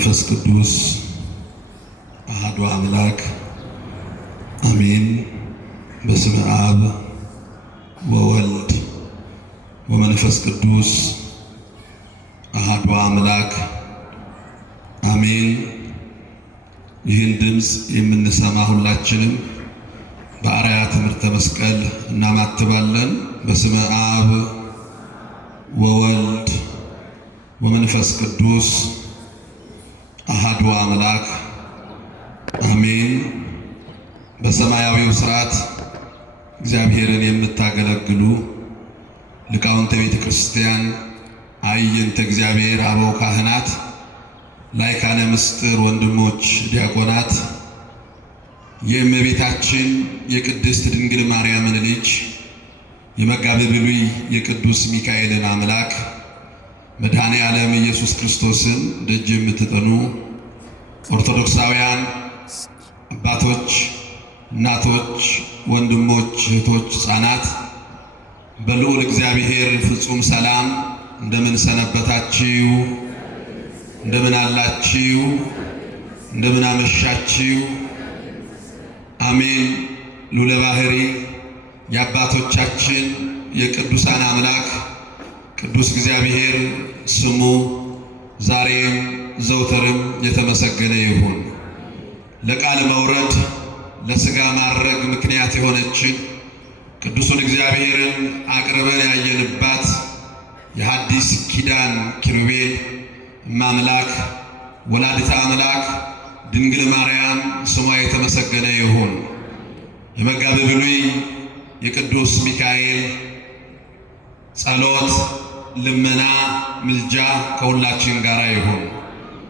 ወመንፈስ ቅዱስ አሐዱ አምላክ አሜን። በስመ አብ ወወልድ ወመንፈስ ቅዱስ አሐዱ አምላክ አሜን። ይህን ድምፅ የምንሰማ ሁላችንም በአርአያ ትምህርተ መስቀል እናማትባለን። በስመ አብ ወወልድ ወመንፈስ ቅዱስ አሐዱ አምላክ አሜን። በሰማያዊው ሥርዓት እግዚአብሔርን የምታገለግሉ ሊቃውንተ ቤተ ክርስቲያን፣ አዕይንተ እግዚአብሔር፣ አበው ካህናት፣ ላይካነ ምስጢር ወንድሞች ዲያቆናት፣ የእመቤታችን የቅድስት ድንግል ማርያምን ልጅ የመጋቤ ብሉይ የቅዱስ ሚካኤልን አምላክ መድኃኔ ዓለም ኢየሱስ ክርስቶስን ደጅ የምትጠኑ ኦርቶዶክሳውያን አባቶች፣ እናቶች፣ ወንድሞች፣ እህቶች፣ ሕፃናት በልዑል እግዚአብሔር ፍጹም ሰላም እንደምን ሰነበታችሁ? እንደምን አላችሁ? እንደምን አመሻችሁ? አሜን። ልዑለ ባሕርይ የአባቶቻችን የቅዱሳን አምላክ ቅዱስ እግዚአብሔር ስሙ ዛሬም ዘውትርም የተመሰገነ ይሁን። ለቃል መውረድ ለሥጋ ማድረግ ምክንያት የሆነችን ቅዱሱን እግዚአብሔርን አቅርበን ያየንባት የሐዲስ ኪዳን ኪሩቤል እማምላክ ወላዲተ አምላክ ድንግል ማርያም ስሟ የተመሰገነ ይሁን። የመጋቤ ብሉይ የቅዱስ ሚካኤል ጸሎት፣ ልመና፣ ምልጃ ከሁላችን ጋር ይሁን።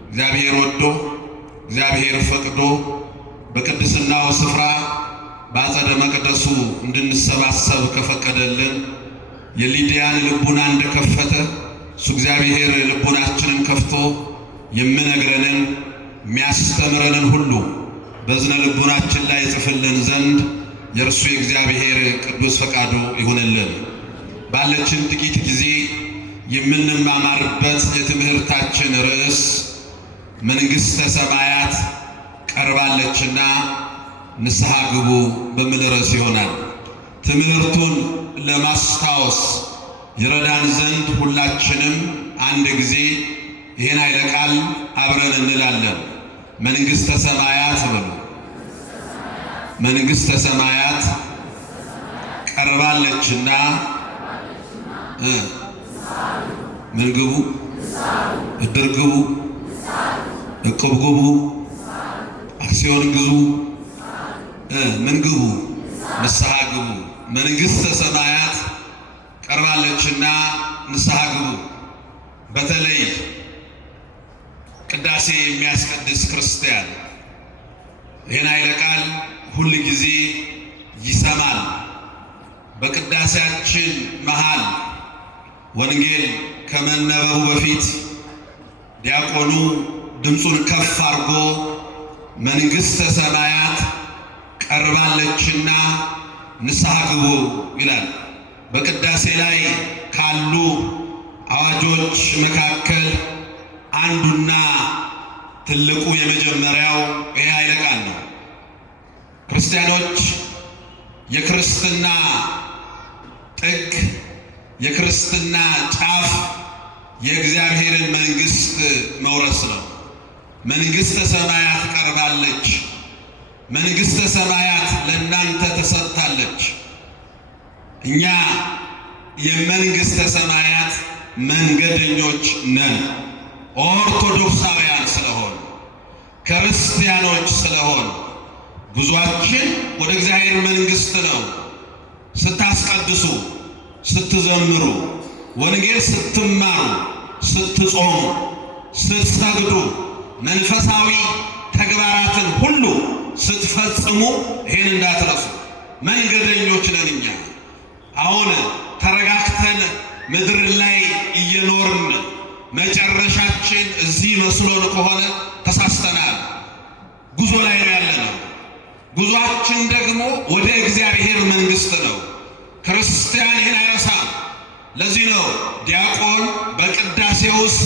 እግዚአብሔር ወዶ እግዚአብሔር ፈቅዶ በቅድስናው ስፍራ በአጸደ መቅደሱ እንድንሰባሰብ ከፈቀደልን የሊዲያን ልቡና እንደከፈተ እሱ እግዚአብሔር ልቡናችንን ከፍቶ የምነግረንን የሚያስተምረንን ሁሉ በዝነ ልቡናችን ላይ ጽፍልን ዘንድ የእርሱ የእግዚአብሔር ቅዱስ ፈቃዱ ይሁንልን። ባለችን ጥቂት ጊዜ የምንማማርበት የትምህርታችን ርዕስ መንግሥተ ሰማያት ቀርባለችና ንስሐ ግቡ በሚል ርዕስ ይሆናል። ትምህርቱን ለማስታወስ ይረዳን ዘንድ ሁላችንም አንድ ጊዜ ይህን ኃይለ ቃል አብረን እንላለን። መንግሥተ ሰማያት በሉ። መንግሥተ ሰማያት ቀርባለችና ምን ግቡ? እድር ግቡ፣ እቁብ ግቡ፣ አክሲዮን ግዙ፣ ምን ግቡ? ንስሐ ግቡ። መንግሥተ ሰማያት ቀርባለችና ንስሐ ግቡ። በተለይ ቅዳሴ የሚያስቀድስ ክርስቲያን ይህን ኃይለ ቃል ሁል ጊዜ ይሰማል። በቅዳሴያችን መሃል ወንጌል ከመነበቡ በፊት ዲያቆኑ ድምፁን ከፍ አድርጎ መንግሥተ ሰማያት ቀርባለችና ንስሐ ግቡ ይላል። በቅዳሴ ላይ ካሉ አዋጆች መካከል አንዱና ትልቁ የመጀመሪያው ይህ ኃይለ ቃል ነው። ክርስቲያኖች የክርስትና ጥግ የክርስትና ጫፍ የእግዚአብሔርን መንግሥት መውረስ ነው። መንግሥተ ሰማያት ቀርባለች። መንግሥተ ሰማያት ለእናንተ ተሰጥታለች። እኛ የመንግሥተ ሰማያት መንገደኞች ነን። ኦርቶዶክሳውያን ስለሆን ክርስቲያኖች ስለሆን ጉዟችን ወደ እግዚአብሔር መንግሥት ነው። ስታስቀድሱ፣ ስትዘምሩ፣ ወንጌል ስትማሩ፣ ስትጾሙ፣ ስትሰግዱ፣ መንፈሳዊ ተግባራትን ሁሉ ስትፈጽሙ ይህን እንዳትረሱ። መንገደኞች ነን እኛ። አሁን ተረጋግተን ምድር ላይ እየኖርን መጨረሻችን እዚህ መስሎን ከሆነ ተሳስተናል። ጉዞ ላይ ነው ያለነው። ጉዟችን ደግሞ ወደ እግዚአብሔር መንግሥት ነው። ክርስቲያን ይህን አይረሳም። ለዚህ ነው ዲያቆን በቅዳሴ ውስጥ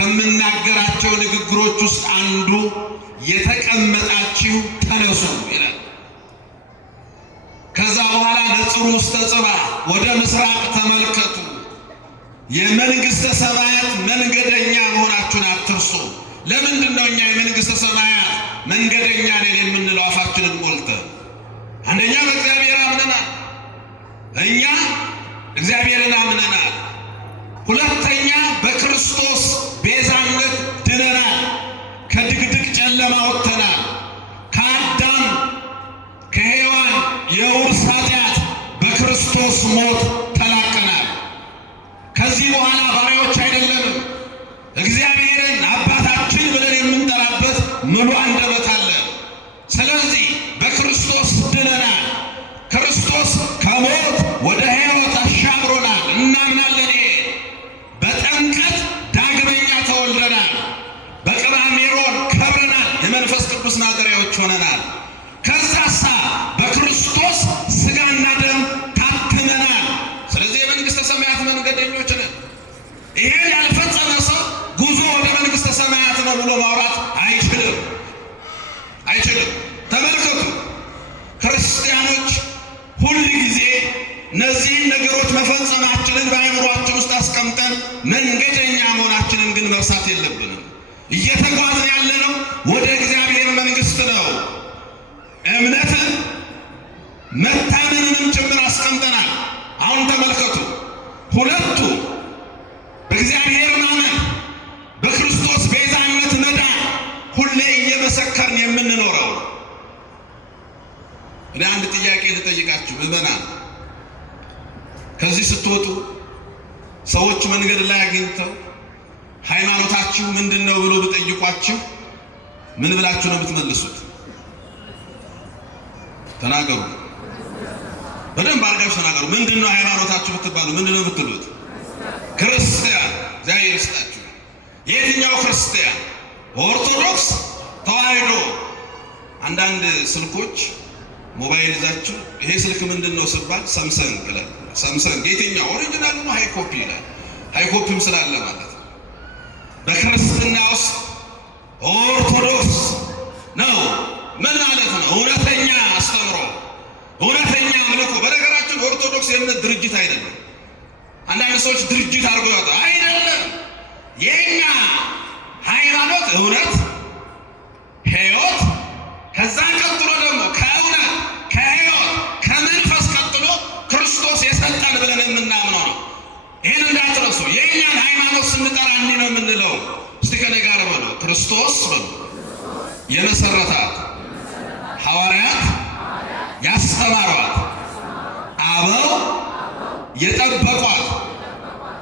ከምናገራቸው ንግግሮች ውስጥ አንዱ የተቀመጣችሁ ተነሱ ይላል። ከዛ በኋላ ነጽሩ ውስተ ጽባሕ ወደ ምስራቅ ተመልከቱ፣ የመንግሥተ ሰማያት መንገደኛ መሆናችሁን አትርሱ። ለምንድን ነው እኛ የመንግሥተ ሰማያት መንገደኛ ነን የምንለው? አፋችንን ሞልተን አንደኛ በእግዚአብሔር አምነናል፣ እኛ እግዚአብሔርን አምነናል። ሁለተኛ በክርስቶስ ቤዛነት ድነናል፣ ከድቅድቅ ጨለማ ወጥተናል፣ ከአዳም ከሔዋን የውርስ ኃጢአት በክርስቶስ ሞት ተላቀናል። ከዚህ በኋላ ባሪያዎች አይደለንም። እግዚአብሔርን አባታችን ብለን የምንጠራበት ምሉ አንደበት አለን። ስለዚህ በክርስቶስ ድነናል። ክርስቶስ ከሞት ወደ ሕይወት አሻግሮናል፣ እናምናለን። በጥምቀት ዳግመኛ ተወልደናል። በቅባ ሜሮን ከብረናል፣ የመንፈስ ቅዱስ ማደሪያዎች ሆነናል። ከዛሳ በክርስቶስ ሥጋና ደም ታትመናል። ስለዚህ የመንግሥተ ሰማያት መንገደኞች ነን። ይሄን ያልፈጸመ ሰው ጉዞ ወደ መንግሥተ ሰማያት ነው ብሎ ማውራት አይችልም። ተመልከቱ፣ ክርስቲያኖች ሁል ጊዜ እነዚህን ነገሮች መፈጸማችንን በአእምሯችን ውስጥ አስቀምጠን መንገደኛ መሆናችንን ግን መርሳት የለብንም። እየተጓዝን ያለነው ወደ እግዚአብሔር መንግሥት ነው። እምነትን መታመንንም ጭምር አስቀምጠናል። አሁን ተመልከቱ፣ ሁለቱ በእግዚአብሔር ማመን፣ በክርስቶስ ቤዛነት መዳን ሁሌ እየመሰከርን የምንኖረው። እኔ አንድ ጥያቄ ልጠይቃችሁ ምዕመናን፣ ከዚህ ስትወጡ ሰዎች መንገድ ላይ አግኝተው ሃይማኖታችሁ ምንድን ነው ብሎ ብጠይቋችሁ ምን ብላችሁ ነው የምትመልሱት? ተናገሩ። በደንብ አድርጋችሁ ተናገሩ። ምንድን ነው ሃይማኖታችሁ ብትባሉ ምንድን ነው የምትሉት? ክርስቲያን። እግዚአብሔር ይስጣችሁ። የትኛው ክርስቲያን? ኦርቶዶክስ ተዋሕዶ። አንዳንድ ስልኮች ሞባይል ይዛችሁ ይሄ ስልክ ምንድን ነው ሲባል ሳምሰንግ ይላል። ሳምሰንግ የትኛው? ኦሪጂናል ነው ሃይ ኮፒ ይላል። ሃይ ኮፒም ስላለ ማለት ነው። በክርስትና ውስጥ ኦርቶዶክስ ነው ምን ማለት ነው? እውነተኛ አስተምሮ፣ እውነተኛ አምልኮ። በነገራችን ኦርቶዶክስ የእምነት ድርጅት አይደለም። አንዳንድ ሰዎች ድርጅት አድርገው ያወጣ አይደለም። የኛ ሃይማኖት እውነት፣ ሕይወት፣ ከዛ ቀጥሎ ደግሞ ከእውነት ከሕይወት ከመንፈስ ቀጥሎ ክርስቶስ የሰጠን ብለን የምናምነው ነው። ይህን እንዳትረሱ። የእኛን ሃይማኖት ስንጠራ እንዲህ ነው የምንለው። እስቲ ከኔ ጋር በሉ፣ ክርስቶስ በሉ የመሰረታት፣ ሐዋርያት ያስተማሯት፣ አበው የጠበቋት፣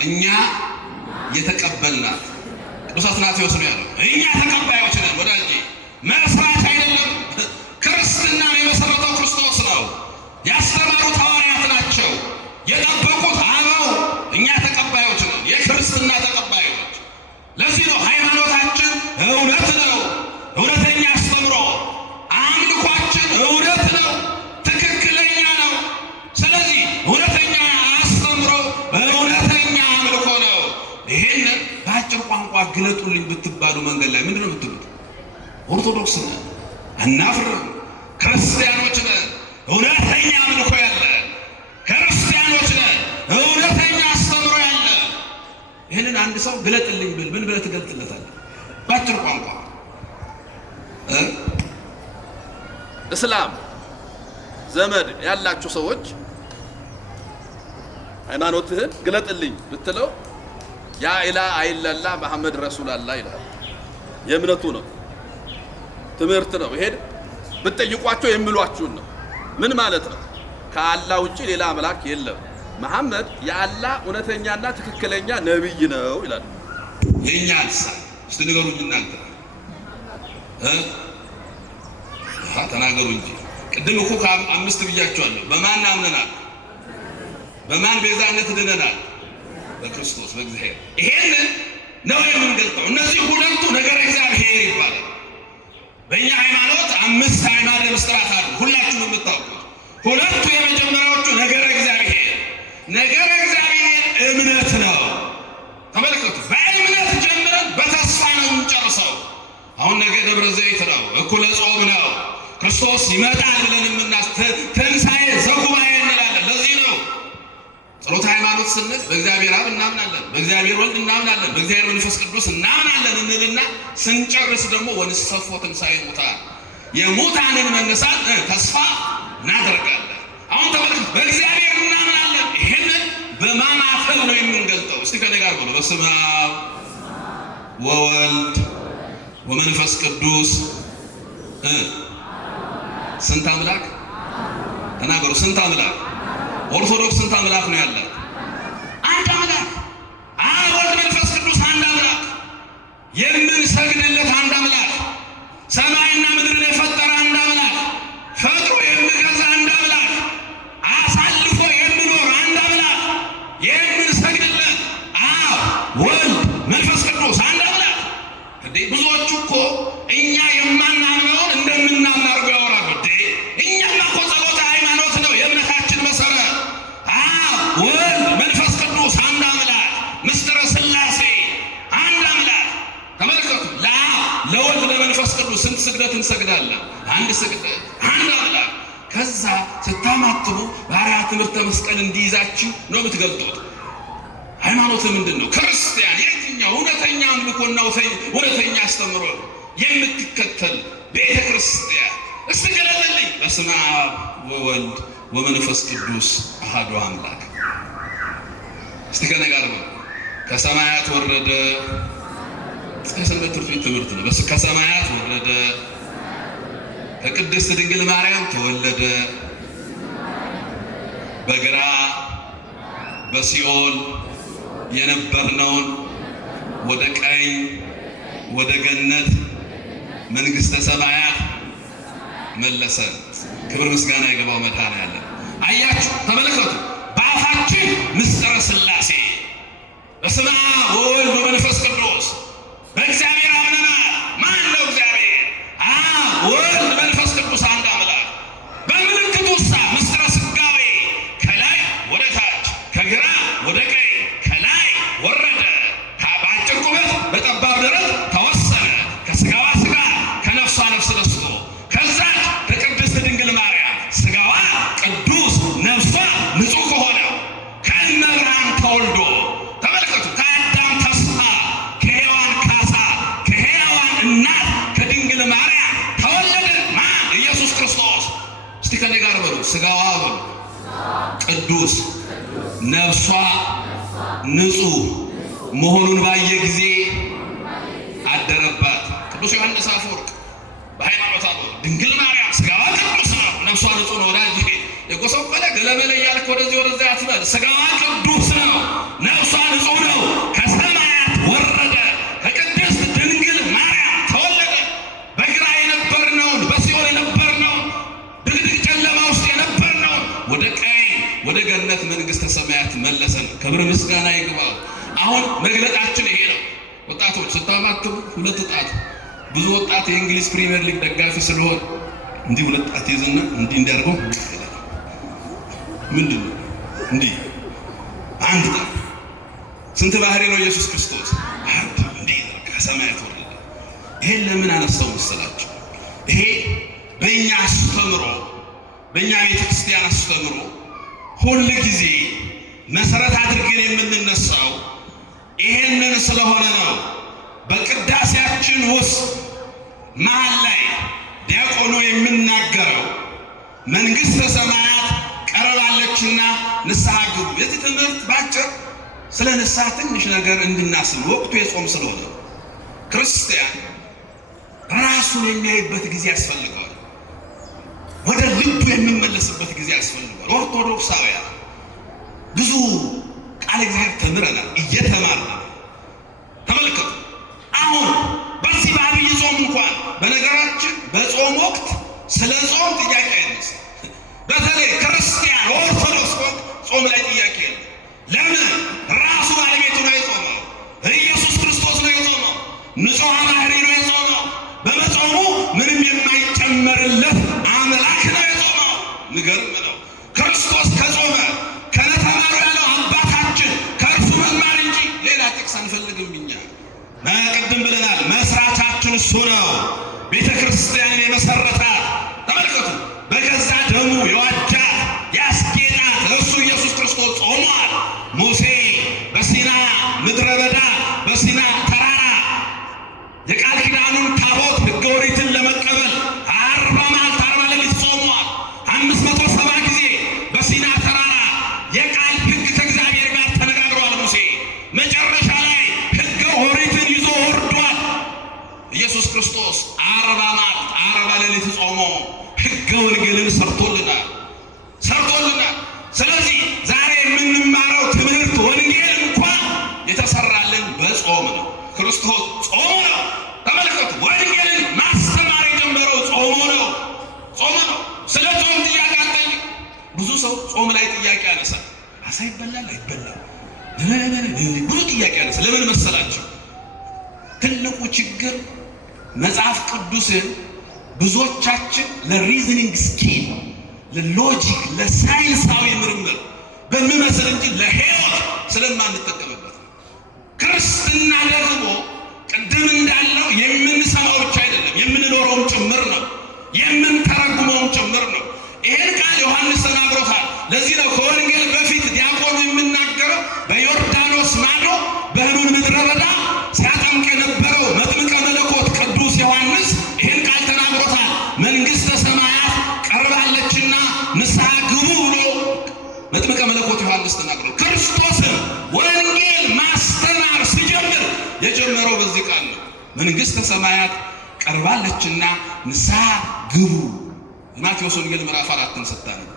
እኛ የተቀበልናት። ቅዱስ አትናቴዎስ ነው ያለው። እኛ ተቀባዮች ነን ወዳጄ፣ መስራች አይደለም። ክርስትናን የመሰረተው ክርስቶስ ነው። ያስተማሩት ሐዋርያት ናቸው። የጠበቁት አበው፣ እኛ ተቀባዮች ነን፣ የክርስትና ተቀባዮች። ለዚህ ነው ሃይማኖታችን እውነት ነው፣ እውነተኛ አስተምሮ። አምልኳችን እውነት ነው፣ ትክክለኛ ነው። ስለዚህ እውነተኛ አስተምሮ፣ እውነተኛ አምልኮ ነው። ይሄንን በአጭር ቋንቋ ግለጡልኝ ብትባሉ መንገድ ላይ ምንድን ነው የምትሉት? ኦርቶዶክስ ነን፣ አናፍርም፣ ክርስቲያኖች ነን፣ እውነተኛ አምልኮ ያለ ክርስቲያኖች ነን፣ እውነተኛ አስተምሮ ያለ። ይህንን አንድ ሰው ግለጥልኝ ብል ምን ብለህ ትገልጥለታለህ? በአጭር ቋንቋ እስላም ዘመድ ያላችሁ ሰዎች ሃይማኖትህን ግለጥልኝ ብትለው ያ ኢላሃ ኢለላህ መሐመድ ረሱላላህ ይላል። የእምነቱ ነው፣ ትምህርት ነው። ይሄን ብትጠይቋቸው የሚሏችሁን ነው። ምን ማለት ነው? ከአላህ ውጪ ሌላ አምላክ የለም፣ መሐመድ የአላህ እውነተኛና ትክክለኛ ነብይ ነው ይላል። የኛ አልሳ እስቲ ንገሩኝ እናንተ ተናገሩ እንጂ። ቅድም እኮ ከአምስት ብያቸዋለሁ። በማን አምነናል? በማን ቤዛነት ድነናል? በክርስቶስ በእግዚአብሔር። ይሄንን ነው የምንገልጠው። እነዚህ ሁለቱ ነገረ እግዚአብሔር ይባላል። በእኛ ሃይማኖት 5 አዕማደ ምስጢራት አሉ፣ ሁላችሁም የምታውቁት። ሁለቱ የመጀመሪያዎቹ ነገረ እግዚአብሔር። ነገረ እግዚአብሔር እምነት ነው። ተመልከቱ። በእምነት ጀምረን አሁን ነገ ደብረ ዘይት ነው፣ እኩለ ጾም ነው። ክርስቶስ ይመጣል ብለን ትንሣኤ ዘጉባኤ እንላለን። ለዚህ ነው ጸሎተ ሃይማኖት ስንል በእግዚአብሔር አብ እናምናለን፣ በእግዚአብሔር ወልድ እናምናለን፣ በእግዚአብሔር መንፈስ ቅዱስ እናምናለን እንልና ስንጨርስ ደግሞ ወንሰፎ ትንሣኤ ሙታን የሙታንን መነሳት ተስፋ እናደርጋለን። አሁን ተመልከቱ፣ በእግዚአብሔር እናምናለን። ይህንን በማማተብ ነው የምንገልጠው። እስቲ ከኔ ጋር በሉ። በስመ አብ ወወልድ ወመንፈስ ቅዱስ ስንት አምላክ ተናገሩ። ስንት አምላክ? ኦርቶዶክስ ስንት አምላክ ነው ያላት? አንድ አምላክ። አብ ወልድ መንፈስ ቅዱስ አንድ አምላክ። የምንሰግድለት አንድ አምላክ። ሰማይና ምድርን የፈጠረ አንድ አምላክ። ፈጥሮ የሚገዛ አንድ አምላክ። አሳልፎ የሚኖር አንድ አምላክ። የምንሰግድለት አብ ወልድ መንፈስ ቅዱስ አንድ አምላክ። ብዙዎቹ እኮ እኛ የማናምነውን እንደምናምን አድርገው ያወራሉ። እኛማ እኮ ጸሎተ ሃይማኖት ነው የእምነታችን መሰረት። አብ ወልድ መንፈስ ቅዱስ አንድ አምላክ፣ ምስጢረ ሥላሴ አንድ አምላክ። ተመልከቱ፣ ለአብ ለወልድ ለመንፈስ ቅዱስ ስንት ስግደት እንሰግዳለን? አንድ ስግደት፣ አንድ አምላክ። ከዛ ስታማትቡ ባሪያ ትምህርተ መስቀል እንዲይዛችሁ ነው የምትገልጡት። ሃይማኖት ምንድን ነው? ክርስቲያን የትኛው እውነተኛ አምልኮና እውነተኛ አስተምሮ የምትከተል ቤተ ክርስቲያን? እስቲ ገለጥልኝ። በስመ አብ ወወልድ ወመንፈስ ቅዱስ አሐዱ አምላክ። እስቲ ከኔ ጋር ነው። ከሰማያት ወረደ። የሰንበት ትምህርት ቤት ትምህርት ነው። ከሰማያት ወረደ፣ ከቅድስት ድንግል ማርያም ተወለደ፣ በግራ በሲኦል የነበርነውን ወደ ቀኝ ወደ ገነት መንግሥተ ሰማያት መለሰን። ክብር ምስጋና ይገባው መድኃኔዓለም። አያችሁ፣ ተመልከቱ። በአፋችን ምስጢረ ሥላሴ በስመ አብ ወወልድ ወመንፈስ ቅዱስ በእግዚአብሔር አምነናል። ማን ነው እግዚአብሔር? አብ ወልድ መንፈስ ቅዱስ አንድ አምላክ። በምልክቱ ምስጢረ ሥጋዌ ከላይ ወደ ታች ከግራ ወደ ቀኝ ከላይ ወረደ። በአጭር ቁመት በጠባብ ደረት ተወሰነ። ከሥጋዋ ሥጋ ከነፍሷ ነፍስ ነስቶ ከዛ ከቅድስት ድንግል ማርያም ሥጋዋ ቅዱስ ነፍሷ ንጹሕ ከሆነው ከእመብርሃን ተወልዶ ተመልከቱ። ከአዳም ተስፋ ከሔዋን ካሳ ከሕያዋን እናት ከድንግል ማርያም ተወለደ። ማን? ኢየሱስ ክርስቶስ። እስቲ ከኔ ጋር በሉ። ሥጋዋ በሉ ቅዱስ ነፍሷ ንጹሕ መሆኑን ባየ ጊዜ አደረባት። ቅዱስ ዮሐንስ አፈወርቅ በሃይማኖት አበው ድንግል ማርያም ሥጋዋ ቅዱስ ነው፣ ነፍሷ ንጹሕ ነው። ወዳጅ የጎሰቆለ ገለመለ እያልክ ወደዚህ ወደዚያ አትበል። ሥጋዋ ቅዱስ ነው፣ ነፍሷ ንጹሕ ነው። ከሰማያት ወረደ፣ ከቅድስት ድንግል ማርያም ተወለደ። በግራ የነበርነውን በሲኦል የነበርነውን ድቅድቅ ጨለማ ውስጥ የነበርነውን ወደ ቀኝ ወደ ገነት መንግሥተ ሰማያት መለሰን። ክብር ምስጋና ይግባው። አሁን መግለጣችን ይሄ ነው። ወጣቶች ስታማትቡ ሁለት ጣት። ብዙ ወጣት የእንግሊዝ ፕሪሚየር ሊግ ደጋፊ ስለሆነ እንዲህ ሁለት ጣት ይዝና እንዲህ እንዲያርገው ምንድን ነው እንዲህ አንድ ጣት። ስንት ባህሪ ነው ኢየሱስ ክርስቶስ? አንድ። እንዲህ ከሰማያት ወረደ። ይሄን ለምን አነሳው መሰላችሁ? ይሄ በእኛ አስተምሮ በእኛ ቤተ ክርስቲያን አስተምሮ ሁል ጊዜ መሰረት አድርገን የምንነሳው ይሄንን ስለሆነ ነው። በቅዳሴያችን ውስጥ መሃል ላይ ዲያቆኑ የሚናገረው መንግሥተ ሰማያት ቀርባለችና ንስሐ ግቡ። የዚህ ትምህርት ባጭር ስለ ንስሐ ትንሽ ነገር እንድናስብ፣ ወቅቱ የጾም ስለሆነ ክርስቲያን ራሱን የሚያይበት ጊዜ ያስፈልገዋል። ወደ ልቡ የሚመለስበት ጊዜ ያስፈልገዋል። ኦርቶዶክሳውያን ብዙ ቃል እግዚአብሔር ተምረናል፣ እየተማርን ነው። ተመልከቱ። አሁን በዚህ በአብይ ጾም እንኳን በነገራችን በጾም ወቅት ስለ ጾም ጥያቄ አይነሳ። በተለይ ክርስቲያን ኦርቶዶክስ ጾም ላይ ጥያቄ የለም። ለምን? ራሱ ባለቤቱ ነው የጾመው። ኢየሱስ ክርስቶስ ነው የጾመው። ንጹሕ ባህሪ ነው የጾመው። በመጾሙ ምንም የማይጨመርለት አምላክ ነው የጾመው። ንገርም ነው። ክርስቶስ ከጾመ ከነተማሩ ያለው አባታችን ከእርሱ መማር እንጂ ሌላ ጥቅስ አንፈልግም። እኛ ቅድም ብለናል፣ መስራቻችን እሱ እሱ ነው። ቤተ ክርስቲያንን የመሰረታት ተመልከቱ። በገዛ ደሙ የዋጃት ያስጌጣት እሱ ኢየሱስ ክርስቶስ ጾሟል። ሙሴ በሲና ምድረ በዳ በሲና ተራራ የቃል ኪዳኑን ታቦት ሕገ ኦሪትን ለመቀበል 40 መዓልት 40 ሌሊት ጾሟል። 570 ጊዜ በሲና ተራራ የቃል ሕግ ከእግዚአብሔር ጋር ተነጋግሯል። ሙሴ መጨረሻ ላይ ሕገ ኦሪትን ይዞ ወርዷል። ኢየሱስ ክርስቶስ 40 መዓልት 40 ሌሊት ጾሞ ሕገ ወንጌልን ሰርቶልናል። ስለዚህ ዛሬ የምንማረው ትምህርት ወንጌል እንኳን የተሰራልን በጾም ነው። ክርስቶስ ጾሞ ነው። ተመልከቱ፣ ወንጌልን ማስተማር የጀመረው ጾሞ ነው። ስለ ጾም ጥያቄ አጠይቅ። ብዙ ሰው ጾም ላይ ጥያቄ ያነሳል። አሳ ይበላል አይበላም ብዙ ጥያቄ ያነሳል። ለምን መሰላችሁ? ትልቁ ችግር መጽሐፍ ቅዱስን ብዙዎቻችን ለሪዝኒንግ ስኪል፣ ለሎጂክ፣ ለሳይንሳዊ ምርምር በሚመስል እንጂ ለሕይወት ስለማንጠቀምበት ነው። ክርስትና ደግሞ ቅድም እንዳለው የምንሰማው ብቻ አይደለም፣ የምንኖረውም ጭምር ነው፣ የምንተረጉመውም ጭምር ነው። ይሄን ቃል ዮሐንስ ተናግሮታል። ለዚህ ነው ከወንጌል በፊት ዲያቆኑ የሚናገረው በዮርዳኖስ ማዶ በሕሩን ምድረ በዳ ሲያጠምቅ የነበረው መጥምቀ መለኮት ቅዱስ ዮሐንስ ይሄን ቃል ተናግሮታል። መንግሥተ ሰማያት ቀርባለችና ንስሐ ግቡ ብሎ መጥምቀ መለኮት ዮሐንስ ተናግሮ ክርስቶስን ወንጌል ማስተማር ሲጀምር የጀመረው በዚህ ቃል ነው። መንግሥተ ሰማያት ቀርባለችና ንስሐ ግቡ። ማቴዎስ ወንጌል ምዕራፍ 4ን ስታነቡ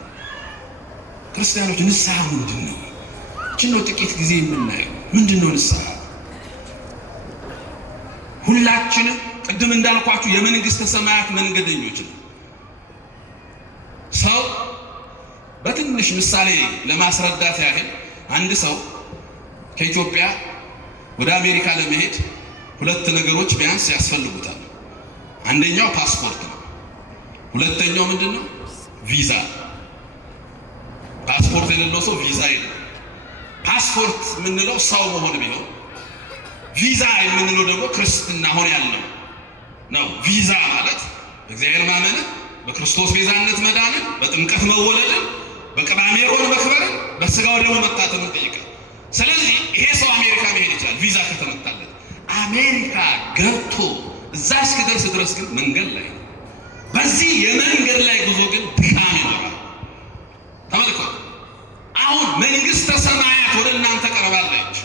ክርስቲያኖች ንስሐ ምንድን ነው? ይህችን ነው ጥቂት ጊዜ የምናየው። ምንድን ነው ንስሐ? ሁላችንም ቅድም እንዳልኳችሁ የመንግሥተ ሰማያት መንገደኞች ነው። ሰው በትንሽ ምሳሌ ለማስረዳት ያህል አንድ ሰው ከኢትዮጵያ ወደ አሜሪካ ለመሄድ 2 ነገሮች ቢያንስ ያስፈልጉታል። አንደኛው ፓስፖርት ነው። ሁለተኛው ምንድነው? ቪዛ። ፓስፖርት የሌለው ሰው ቪዛ የለም። ፓስፖርት የምንለው ሰው መሆን ቢሆን፣ ቪዛ የምንለው ደግሞ ክርስትና ሆነ ያለው ነው። ቪዛ ማለት በእግዚአብሔር ማመንን፣ በክርስቶስ ቤዛነት መዳንን፣ በጥምቀት መወለድን፣ በቅዳሜ ሮብ መክበርን፣ በስጋው ደግሞ መታተምን ይጠይቃል። ስለዚህ ይሄ ሰው አሜሪካ መሄድ ይችላል ቪዛ ከተመታለት። አሜሪካ ገብቶ እዛ እስኪደርስ ድረስ ግን መንገድ ላይ ነው። በዚህ የመንገድ ላይ ጉዞ ግን ድካም ይኖራል። ተመልከቱ፣ አሁን መንግሥተ ሰማያት ወደ እናንተ ቀርባለች።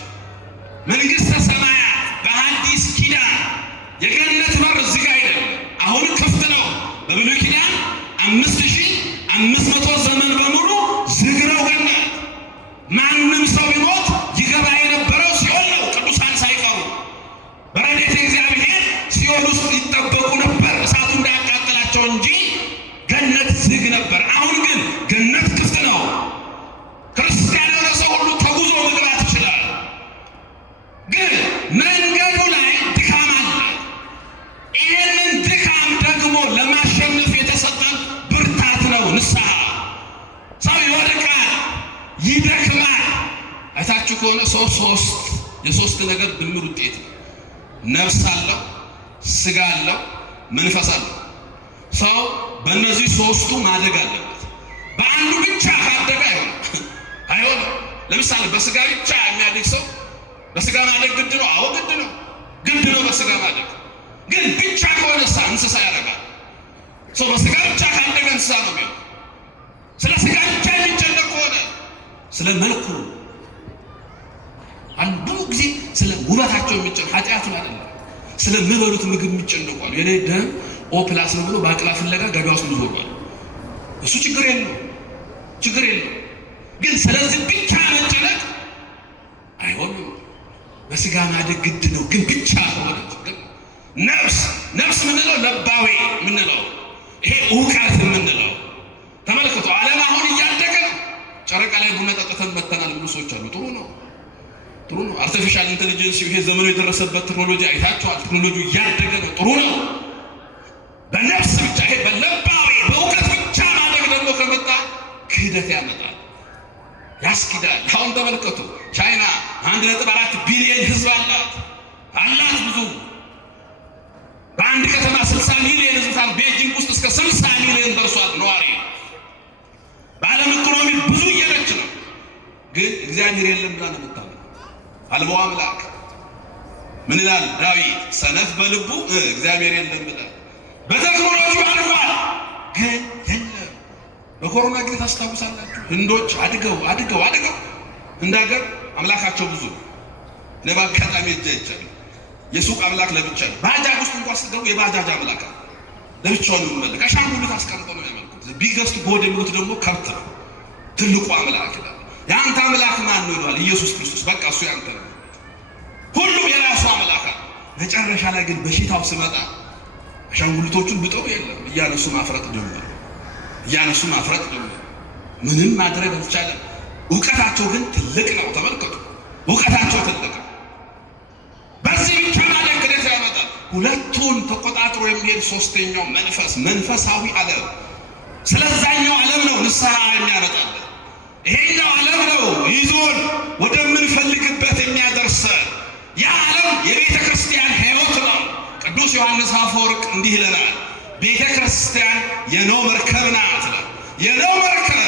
መንግሥተ ሰማያት በሐዲስ ኪዳን የገነት በር ዝግ አይደለም፣ አሁን ክፍት ነው። በብሉይ ኪዳን 5500 ዘመን በሙሉ ዝግ ነው ገነት። ማንም ሰው ቢሞት ይገባ የነበረው ሲኦል ነው። ቅዱሳን ሳይቀሩ በረድኤተ እግዚአብሔር ሲኦል ውስጥ ይጠበቁ ነበር፣ እሳቱ እንዳያቃጥላቸው እንጂ ገነት ዝግ ነበር። አሁን ግን ገነት ክፍት ነው። ክርስቲያን የሆነ ሰው ሁሉ ተጉዞ መግባት ይችላል። ግን መንገዱ ላይ ድካም አለ። ይህንን ድካም ደግሞ ለማሸነፍ የተሰጠን ብርታት ነው ንስሐ። ሰው ይወድቃል፣ ይደክማል። አይታችሁ ከሆነ ሰው የሶስት ነገር ድምር ውጤት ነው። ነፍስ አለው፣ ስጋ አለው፣ መንፈስ አለው። ሰው በእነዚህ ሶስቱ ማደግ አለበት። በአንዱ ብቻ ካደገ አይሆንም። ለምሳሌ በስጋ ብቻ የሚያድግ ሰው በስጋ ማደግ ግድ ነው። አዎ ግድ ነው በስጋ ማደግ። ግን ብቻ ከሆነ እንስሳ ያደርጋል። ሰው በስጋ ብቻ ካደገ እንስሳ ነው የሚሆነው። ስለ ስጋ ብቻ የሚጨነቅ ከሆነ ስለ መልኩ ብዙ ጊዜ ስለ ውበታቸው የሚጨነቁ ኃጢአቱን አይደለም ስለሚበሉት ምግብ የሚጨነቁ አሉ። የኔ ደም ኦ ፕላስ ነው ብሎ ባቅላ ፍለጋ ገበያ ውስጥ ይዞራል። እሱ ችግር የለው። ግን ስለዚህ ብቻ መጨነቅ አይሆንም። በስጋ ማደግ ግድ ነው። ግን ብቻ ሆነ ነፍስ ምንለው ለባዊ ምንለው ይሄ እውቀት ምንለው ተመልከቱ። ዓለም አሁን እያደገ ነው። ጨረቃ ላይ ቡና ጠጥተን መተናል ብሎ ሰዎች አሉ። ጥሩ ነው። አርቲፊሻል ኢንተለጀንስ ይሄ ዘመኑ የደረሰበት ቴክኖሎጂ አይታችኋል። ቴክኖሎጂ እያደገ ነው። ጥሩ ነው። በነፍስ ብቻ ይሄ በለባዊ በእውቀት ብቻ ማደግ ደግሞ ከመጣ ክህደት ያመጣል፣ ያስኪዳል። አሁን ተመልከቱ፣ ቻይና 1.4 ቢሊዮን ህዝብ አላት ብዙ በአንድ እግዚአብሔር የለም ብላ ነው የምታምነው። አልቦ አምላክ ምን ይላል ዳዊት? ሰነፍ በልቡ እግዚአብሔር የለም ብሏል። በቴክኖሎጂ አድጓል ግን የለም። በኮሮና ጊዜ ታስታውሳላችሁ፣ ህንዶች አድገው እንዳገር አምላካቸው ብዙ ነው። እኔ በአጋጣሚ እጃ ይቻላል የሱቅ አምላክ ለብቻ ነው። ባጃጅ ውስጥ እንኳን ስትገቡ የባጃጅ አምላክ ለብቻው ነው የሚመለክ። አሻንጉሊት አስቀምጠው ነው የሚያመልኩት። ቢገስት ጎድ የሚሉት ደግሞ ከብት ነው። ትልቁ አምላክ ይላል። የአንተ አምላክ ማን ነው ይለዋል። ኢየሱስ ክርስቶስ። በቃ እሱ ያንተ ነው። ሁሉም የራሱ አምላክ አለ። መጨረሻ ላይ ግን በሽታው ሲመጣ አሻንጉሊቶቹን ብጠው የለም እያነሱ ማፍረጥ ጀመሩ። ምንም ማድረግ አልቻለም። እውቀታቸው ግን ትልቅ ነው። ተመልከቱ፣ እውቀታቸው ትልቅ ነው። በዚህ ብቻ ማለት ክደት ያመጣል። ሁለቱን ተቆጣጥሮ የሚሄድ ሶስተኛው መንፈሳዊ ዓለም። ስለዛኛው ዓለም ነው ንስሐ የሚያመጣል። ይሄኛው ዓለም ነው ይዞን ወደምንፈልግበት የሚያደርሰን። ያ ዓለም የቤተ ክርስቲያን ሕይወት ነው። ቅዱስ ዮሐንስ አፈወርቅ እንዲህ ይለናል፣ ቤተ ክርስቲያን የኖህ መርከብ ናት። የኖህ መርከብ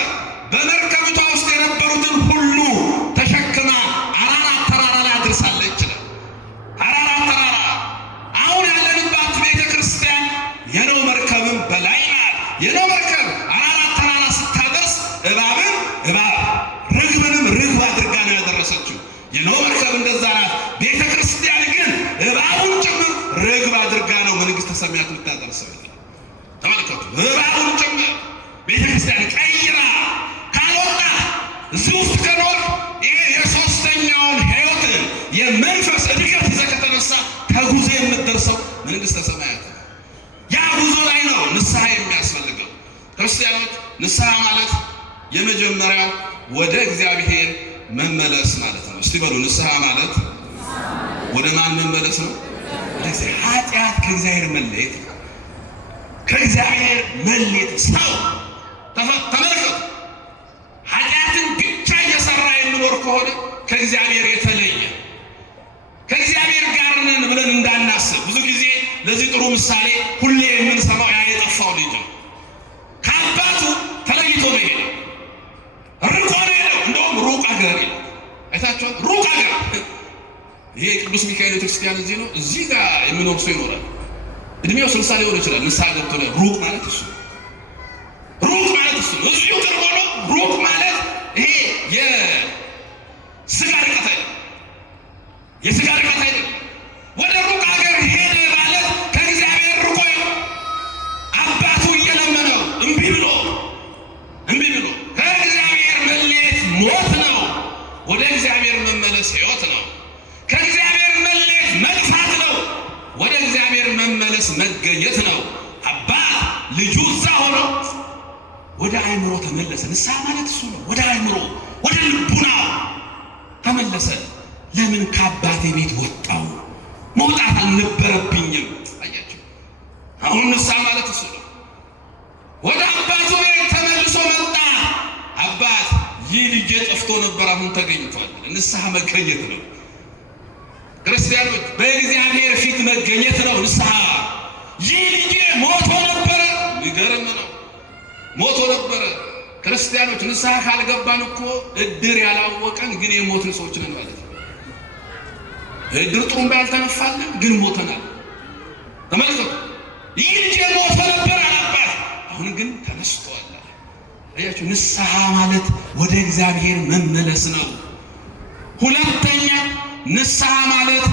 በመርከቢቷ ውስጥ የነበሩትን ሁሉ ተሸክማ አራራት ተራራ ላይ አድርሳለች። አራራት ተራራ አሁን ያለንባት ቤተ ክርስቲያን የኖህ መርከብም በላይ ናት። የኖህ መርከብ አራራት ተራራ ስታደርስ እባብን እባብ ርግብንም ርግብ አድርጋ ነው ያደረሰችው። የኖህ መርከብ እንደዛ ናት። ቤተ ክርስቲያን ግን እባቡን ጭምር ርግብ አድርጋ ነው መንግሥተ ሰማያት የምታደርሰው። ተመልከቱ፣ እባቡን ጭምር ቤተ ክርስቲያን ቀይራ ካልወጣ እዚህ ውስጥ ከኖር ይሄ የሶስተኛውን ሕይወትን የመንፈስ እድገት ይዘህ ከተነሳ ከጉዞ የምትደርሰው መንግሥተ ሰማያት ነው። ያ ጉዞ ላይ ነው ንስሐ የሚያስፈልገው። ክርስቲያኖች፣ ንስሐ ማለት የመጀመሪያው ወደ እግዚአብሔር መመለስ ማለት ነው። እስቲ በሉ ንስሐ ማለት ወደ ማን መመለስ ነው? ኃጢአት ከእግዚአብሔር መለየት ነው። ከእግዚአብሔር መለየት ሰው ተመልከቱ፣ ኃጢአትን ብቻ እየሰራ የሚኖር ከሆነ ከእግዚአብሔር የተለየ ከእግዚአብሔር ጋር ነን ብለን እንዳናስብ። ብዙ ጊዜ ለዚህ ጥሩ ምሳሌ ሁሌ የምንሰማው ያ የጠፋው ልጅ ነው። ከአባቱ ተለይቶ ነው ሄደ፣ ርቆ ነው ሄደው። እንደውም ሩቅ አገር አይታችኋል፣ ሩቅ አገር። ይሄ ቅዱስ ሚካኤል ቤተክርስቲያን እዚህ ነው። እዚህ ጋር የሚኖር ሰው ይኖራል። እድሜው 60 ሊሆን ይችላል። ንስሐ ገብቶ ነው። ሩቅ ማለት እሱ እዚሁ ቅርብ ነው። ሩቅ ማለት ይሄ የስጋ ርቀት አይደለም። ወደ ሩቅ ሀገር ሄደ ማለት ከእግዚአብሔር ርቆ አባቱ እየለመነው እምቢ ብሎ ከእግዚአብሔር መለየት ሞት ነው። ወደ እግዚአብሔር መመለስ ሕይወት ነው። ከእግዚአብሔር መለየት መጥፋት ነው። ወደ እግዚአብሔር መመለስ መገኘት ነው። አባት ልጁ እዛ ሆኖ ወደ አእምሮ ተመለሰ። ንስሐ ማለት እሱ ነው። ወደ አእምሮ ወደ ልቡና ተመለሰ። ለምን ከአባቴ ቤት ወጣው? መውጣት አልነበረብኝም። አያችሁ፣ አሁን ንስሐ ማለት እሱ ነው። ወደ አባቱ ቤት ተመልሶ መጣ። አባት ይህ ልጄ ጠፍቶ ነበር፣ አሁን ተገኝቷል። ንስሐ መገኘት ነው። ክርስቲያኖች፣ በእግዚአብሔር ፊት መገኘት ነው ንስሐ። ይህ ልጄ ሞቶ ነበረ። ይገርም ነው፣ ሞቶ ነበረ። ክርስቲያኖች፣ ንስሐ ካልገባን እኮ እድር ያላወቀን ግን የሞትን ሰዎች ነን ማለት ነው። እድር ጥሩምባ ያልተነፋልን ግን ሞተናል። ተመልከቱ፣ ይህ ልጄ ሞቶ ነበር አላባት፣ አሁን ግን ተነስቷል። አያችሁ፣ ንስሐ ማለት ወደ እግዚአብሔር መመለስ ነው። ሁለተኛ ንስሐ ማለት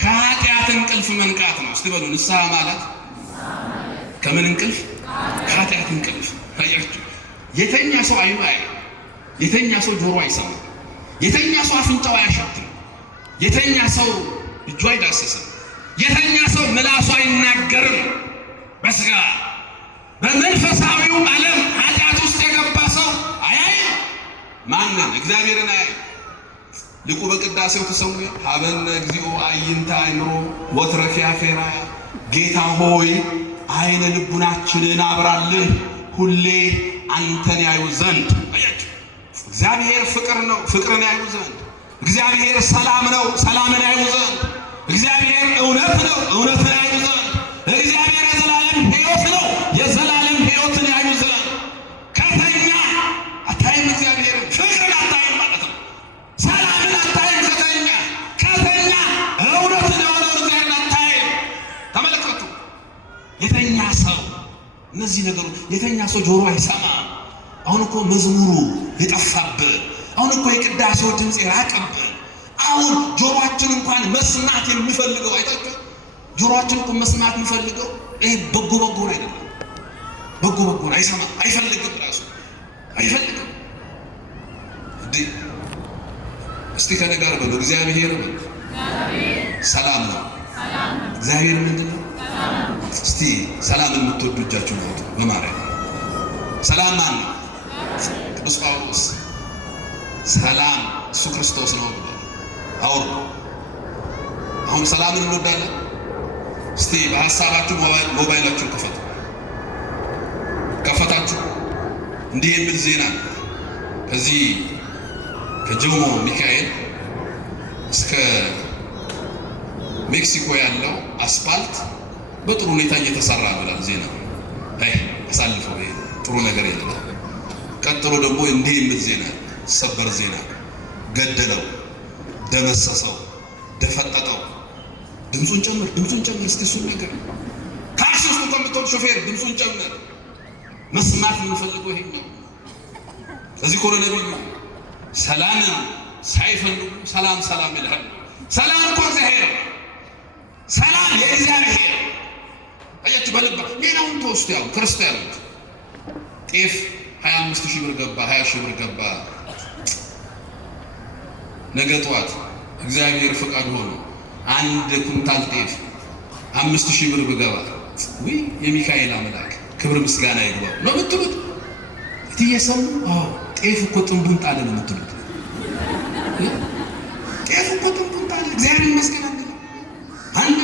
ከኃጢአት እንቅልፍ መንቃት ነው። እስቲ በሉ ንስሐ ማለት ከምን እንቅልፍ? ከኃጢአት እንቅልፍ። አያችሁ፣ የተኛ ሰው አይኑ አያይም፣ የተኛ ሰው ጆሮ አይሰማም፣ የተኛ ሰው አፍንጫው አያሸትም፣ የተኛ ሰው እጁ አይዳሰስም፣ የተኛ ሰው ምላሱ አይናገርም። በስጋ በመንፈሳዊው ዓለም ኃጢአት ውስጥ የገባ ሰው አያይም። ማንን? እግዚአብሔርን አያይም። ልቁ በቅዳሴው ተሰሙ ሀበነ እግዚኦ አዕይንተ አእምሮ ወትረኪያ ፌራያ፣ ጌታ ሆይ አይነ ልቡናችንን አብራልን ሁሌ አንተን ያዩ ዘንድ። አያችሁ፣ እግዚአብሔር ፍቅር ነው፣ ፍቅርን ያዩ ዘንድ። እግዚአብሔር ሰላም ነው፣ ሰላምን ያዩ ዘንድ። እግዚአብሔር እውነት ነው፣ እውነትን ያዩ ዘንድ። እግዚአብሔር የዘላለም ሕይወት ነው፣ የዘላለም ሕይወትን ያዩ ዘንድ። ከተኛ አታይም፣ እግዚአብሔርን ፍቅርን አታይም ማለት ነው። ሰላም እነዚህ ነገሮች የተኛ ሰው ጆሮ አይሰማም። አሁን እኮ መዝሙሩ የጠፋብን፣ አሁን እኮ የቅዳሴው ድምፅ የራቀብን፣ አሁን ጆሮአችን እንኳን መስማት የሚፈልገው አይታችሁ፣ ጆሮአችን እኮ መስማት የሚፈልገው ይሄ በጎ አይደለም። በጎ አይሰማም፣ አይፈልግም፣ ራሱ አይፈልግም። እስቲ ከነጋር በለው እግዚአብሔር ሰላም ነው። እግዚአብሔር ምንድን ነው? እስቲ ሰላምን የምትወዱ እጃችሁን አውጡ። በማርያም ሰላም ማን ነው? ቅዱስ ጳውሎስ ሰላም እሱ ክርስቶስ ነው ብሎ አውሩ። አሁን ሰላምን እንወዳለን። እስቲ በሐሳባችሁ ሞባይላችሁን ከፈቱ። ከፈታችሁ እንዲህ የሚል ዜና ከዚህ ከጆሞ ሚካኤል እስከ ሜክሲኮ ያለው አስፋልት በጥሩ ሁኔታ እየተሰራ ብላል ዜና። አሳልፈው ጥሩ ነገር የለም። ቀጥሎ ደግሞ እንዲህ የሚል ዜና፣ ሰበር ዜና፣ ገደለው፣ ደመሰሰው፣ ደፈጠጠው። ድምፁን ጨምር እስቲ እሱን ነገር ታክሲ ውስጥ እንኳን ብትሆን ሾፌር ድምፁን ጨምር። መስማት የምንፈልገው ይሄ ነው። ስለዚህ ኮነ ነብዩ ሰላምን ሳይፈልጉ ሰላም ይላል። ሰላም እኮ እግዚአብሔር፣ ሰላም የእግዚአብሔር አያችሁ። በልባ ሌላውን ተወስቶ ያው ክርስቲያኖች ጤፍ 25,000 ብር ገባ፣ 20,000 ብር ገባ። ነገ ጠዋት እግዚአብሔር ፍቃድ ሆኖ አንድ ኩንታል ጤፍ 5,000 ብር ብገባ ወይ የሚካኤል አምላክ ክብር ምስጋና ይግባው ነው የምትሉት። እትየሰሙ ጤፍ እኮ ጥንቡን ጣለ ነው የምትሉት። ጤፍ እኮ ጥንቡን ጣለ፣ እግዚአብሔር ይመስገን። አንድ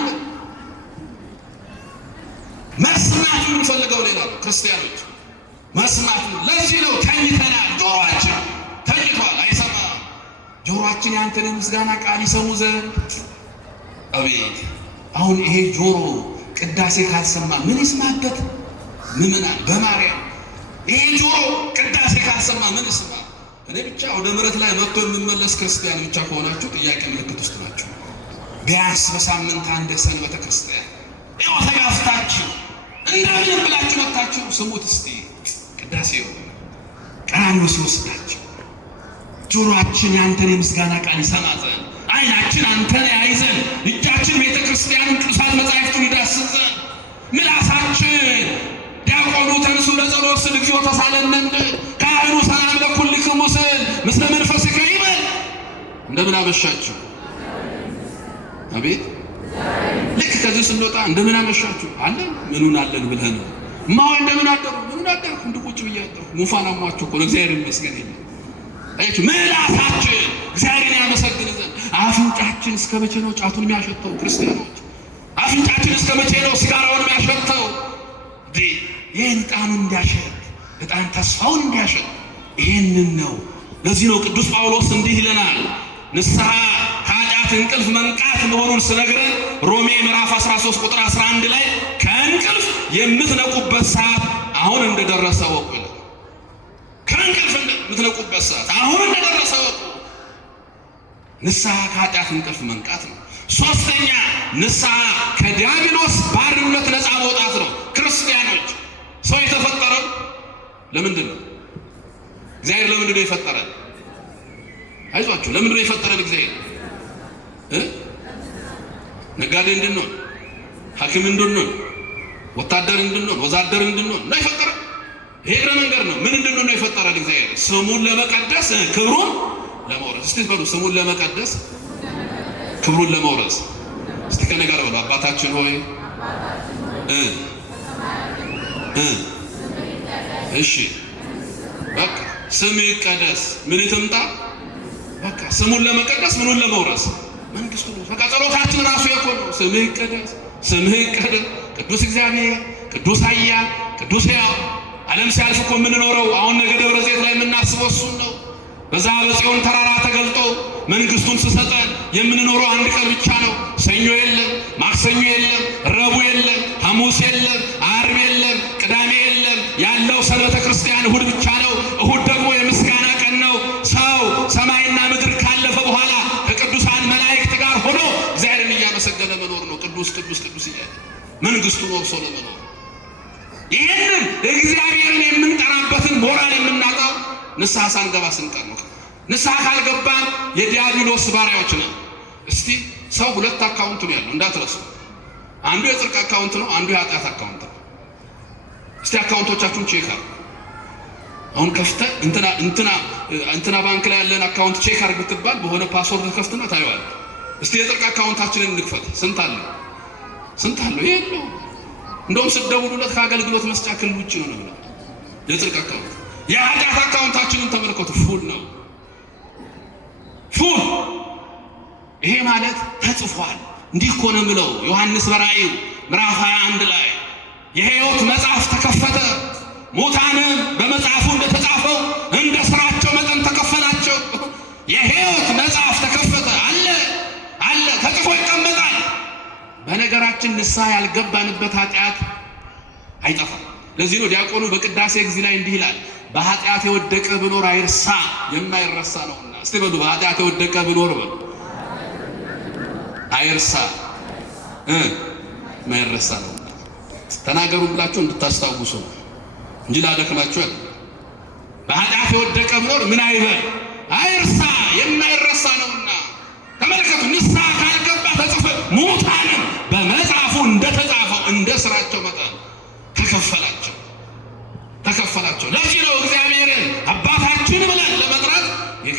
መስማት የምንፈልገው ሌላ ነው። ክርስቲያኖች መስማት ነው። ለዚህ ነው ተኝተናል። ጆሮአችን ተኝቷል፣ አይሰማም። ጆሮአችን ያንተን ምስጋና ቃል ይሰሙ ዘንድ። አቤት አሁን ይሄ ጆሮ ቅዳሴ ካልሰማ ምን ይስማበት? ምዕመናን በማርያም ይሄ ጆሮ ቅዳሴ ካልሰማ ምን ይስማ? እኔ ብቻ ወደ ምሕረት ላይ መጥቶ የምመለስ ክርስቲያን ብቻ ከሆናችሁ ጥያቄ ምልክት ውስጥ ናቸው። ቢያንስ በሳምንት አንድ ሰንበተ ክርስቲያን ይኸው ተጋፍታችሁ እንደምን ብላችሁ መጣችሁ ስሙት እስቲ። ቅዳሴው ቀራንዮ ሲወስዳችሁ ጆሮአችን ያንተን የምስጋና ቃል ይሰማ ዘንድ፣ ዓይናችን አንተን ያይ ዘንድ፣ እጃችን ቤተ ክርስቲያንን ቅዱሳት መጻሕፍቱን ይዳስስ ዘንድ፣ ምላሳችን ዲያቆኑ ተንሱ ለጸሎት ስል እግዚኦ ተሳለነን፣ ካህኑ ሰላም ለኩልክሙ ስል ምስለ መንፈስከ ይበል። እንደምን አመሻችሁ። አቤት ልክ ከዚህ ስንወጣ እንደምን አመሻችሁ አለን። ምኑን አለን ብለህ ነው ማው እንደምን አደሩ እንድቁጭ ብያለሁ። ሙፋን አሟችሁ እኮ እግዚአብሔር ይመስገን ይላል። አያችሁ ምላሳችን እግዚአብሔርን ያመሰግን ዘንድ። አፍንጫችን እስከ መቼ ነው ጫቱን የሚያሸተው? ክርስቲያኖች አፍንጫችን እስከ መቼ ነው ሲጋራውን የሚያሸተው? ይህን ዕጣኑን እንዲያሸት ዕጣን ተስፋውን እንዲያሸት ይህንን ነው። ለዚህ ነው ቅዱስ ጳውሎስ እንዲህ ይለናል። ንስሐ ከኃጢአት እንቅልፍ መንቃት መሆኑን ስነግረን ሮሜ ምዕራፍ 13 ቁጥር 11 ላይ ከእንቅልፍ የምትነቁበት ሰዓት አሁን እንደደረሰ ወቁ ይላል። ከእንቅልፍ የምትነቁበት ሰዓት አሁን እንደደረሰ ወቁ። ንስሐ ከኃጢአት እንቅልፍ መንቃት ነው። ሶስተኛ ንስሐ ከዲያብሎስ ባርነት ነፃ መውጣት ነው። ክርስቲያኖች ሰው የተፈጠረው ለምንድን ነው? እግዚአብሔር ለምንድን ነው የፈጠረን? አይዟችሁ፣ ለምንድን ነው የፈጠረን እግዚአብሔር? ነጋዴ እንድንሆን፣ ሐኪም እንድንሆን፣ ወታደር እንድንሆን፣ ወዛደር እንድንሆን ነው የፈጠረን። ይሄ እግረ መንገድ ነው። ምን እንድንሆን ነው የፈጠረን እግዚአብሔር? ስሙን ለመቀደስ ክብሩን ለመውረስ። እስቲ በሉ ስሙን ለመቀደስ ክብሩን ለመውረስ። እስቲ ከኔ ጋር በሉ አባታችን ሆይ እሺ በቃ ስም ይቀደስ። ምን ትምጣ? በቃ ስሙን ለመቀደስ ምኑን ለመውረስ? መንግስቱ ነው። በቃ ጸሎታችን ራሱ የኮነ ስምህ ይቀደስ፣ ስምህ ይቀደስ። ቅዱስ እግዚአብሔር፣ ቅዱስ ኃያል፣ ቅዱስ ሕያው። ዓለም ሲያልፍ እኮ የምንኖረው አሁን ነገ ደብረ ዘይት ላይ የምናስበው እሱን ነው። በዛ በጽዮን ተራራ ተገልጦ መንግስቱን ስሰጠን የምንኖረው አንድ ቀን ብቻ ነው። ሰኞ የለም፣ ማክሰኞ የለም፣ ረቡዕ የለም፣ ሐሙስ የለም፣ ዓርብ የለም፣ ቅዳሜ የለም። ያለው ሰንበተ ክርስቲያን እሁድ ብቻ ነው። እሁድ ደግሞ የምስጋና ቀን ነው። ሰው ሰማይና ምድር ካለፈ በኋላ ከቅዱሳን መላእክት ጋር ሆኖ እግዚአብሔርን እያመሰገነ መኖር ነው። ቅዱስ ቅዱስ ቅዱስ እያለ መንግስቱን ወርሶ ለመኖር ይሄንን እግዚአብሔርን የምንጠራበትን ሞራል የምናጣው ንስሐ ሳንገባ ስንቀር ነው። ንስሐ ካልገባን የዲያብሎስ ባሪያዎች ነን። እስቲ ሰው ሁለት አካውንት ነው ያለው እንዳትረሱ። አንዱ የጽድቅ አካውንት ነው፣ አንዱ የኃጢአት አካውንት ነው። እስቲ አካውንቶቻችሁን ቼክ አድርጉ። አሁን ከፍተህ እንትና ባንክ ላይ ያለን አካውንት ቼክ አድርግ ብትባል በሆነ ፓስወርድ ከፍተህ ታየዋለህ። እስቲ የጽድቅ አካውንታችንን እንክፈት። ስንት አለው? የለው። እንደውም ስትደውሉለት ከአገልግሎት መስጫ ክልል ውጭ ነው ነው የጽድቅ አካውንት። የኃጢአት አካውንታችንን ተመልከቱ፣ ፉል ነው፣ ፉል። ይሄ ማለት ተጽፏል። እንዲህ እኮ ነው የምለው ዮሐንስ በራእዩ ምዕራፍ 21 ላይ የሕይወት መጽሐፍ ተከፈተ፣ ሙታንም በመጽሐፉ እንደተጻፈው እንደ ስራቸው መጠን ተከፈላቸው። የሕይወት መጽሐፍ ተከፈተ፣ አለ ተጽፎ ይቀመጣል። በነገራችን ንስሐ ያልገባንበት ኃጢአት አይጠፋም። ለዚህ ነው ዲያቆኑ በቅዳሴ ጊዜ ላይ እንዲህ ይላል፣ በኃጢአት የወደቀ ብኖር አይርሳ የማይረሳ ነውና። እስቲ በሉ በኃጢአት የወደቀ ብኖር በሉ አይርሳ የማይረሳ ነውና። ተናገሩ ብላችሁ እንድታስታውሱ ነው እንጂ ላደክማችሁ አይደል። በኃጢአት የወደቀ ብኖር ምን አይበል አይርሳ የማይረሳ ነውና። ተመልከቱ፣ ንስሐ ካልገባ ተጽፎ ሙታንም በመጽሐፉ እንደተጻፈው እንደ ስራቸው መጠን ተከፈላቸው። ለዚህ ነው እግዚአብሔርን አባታችን ብለን ለመጥራት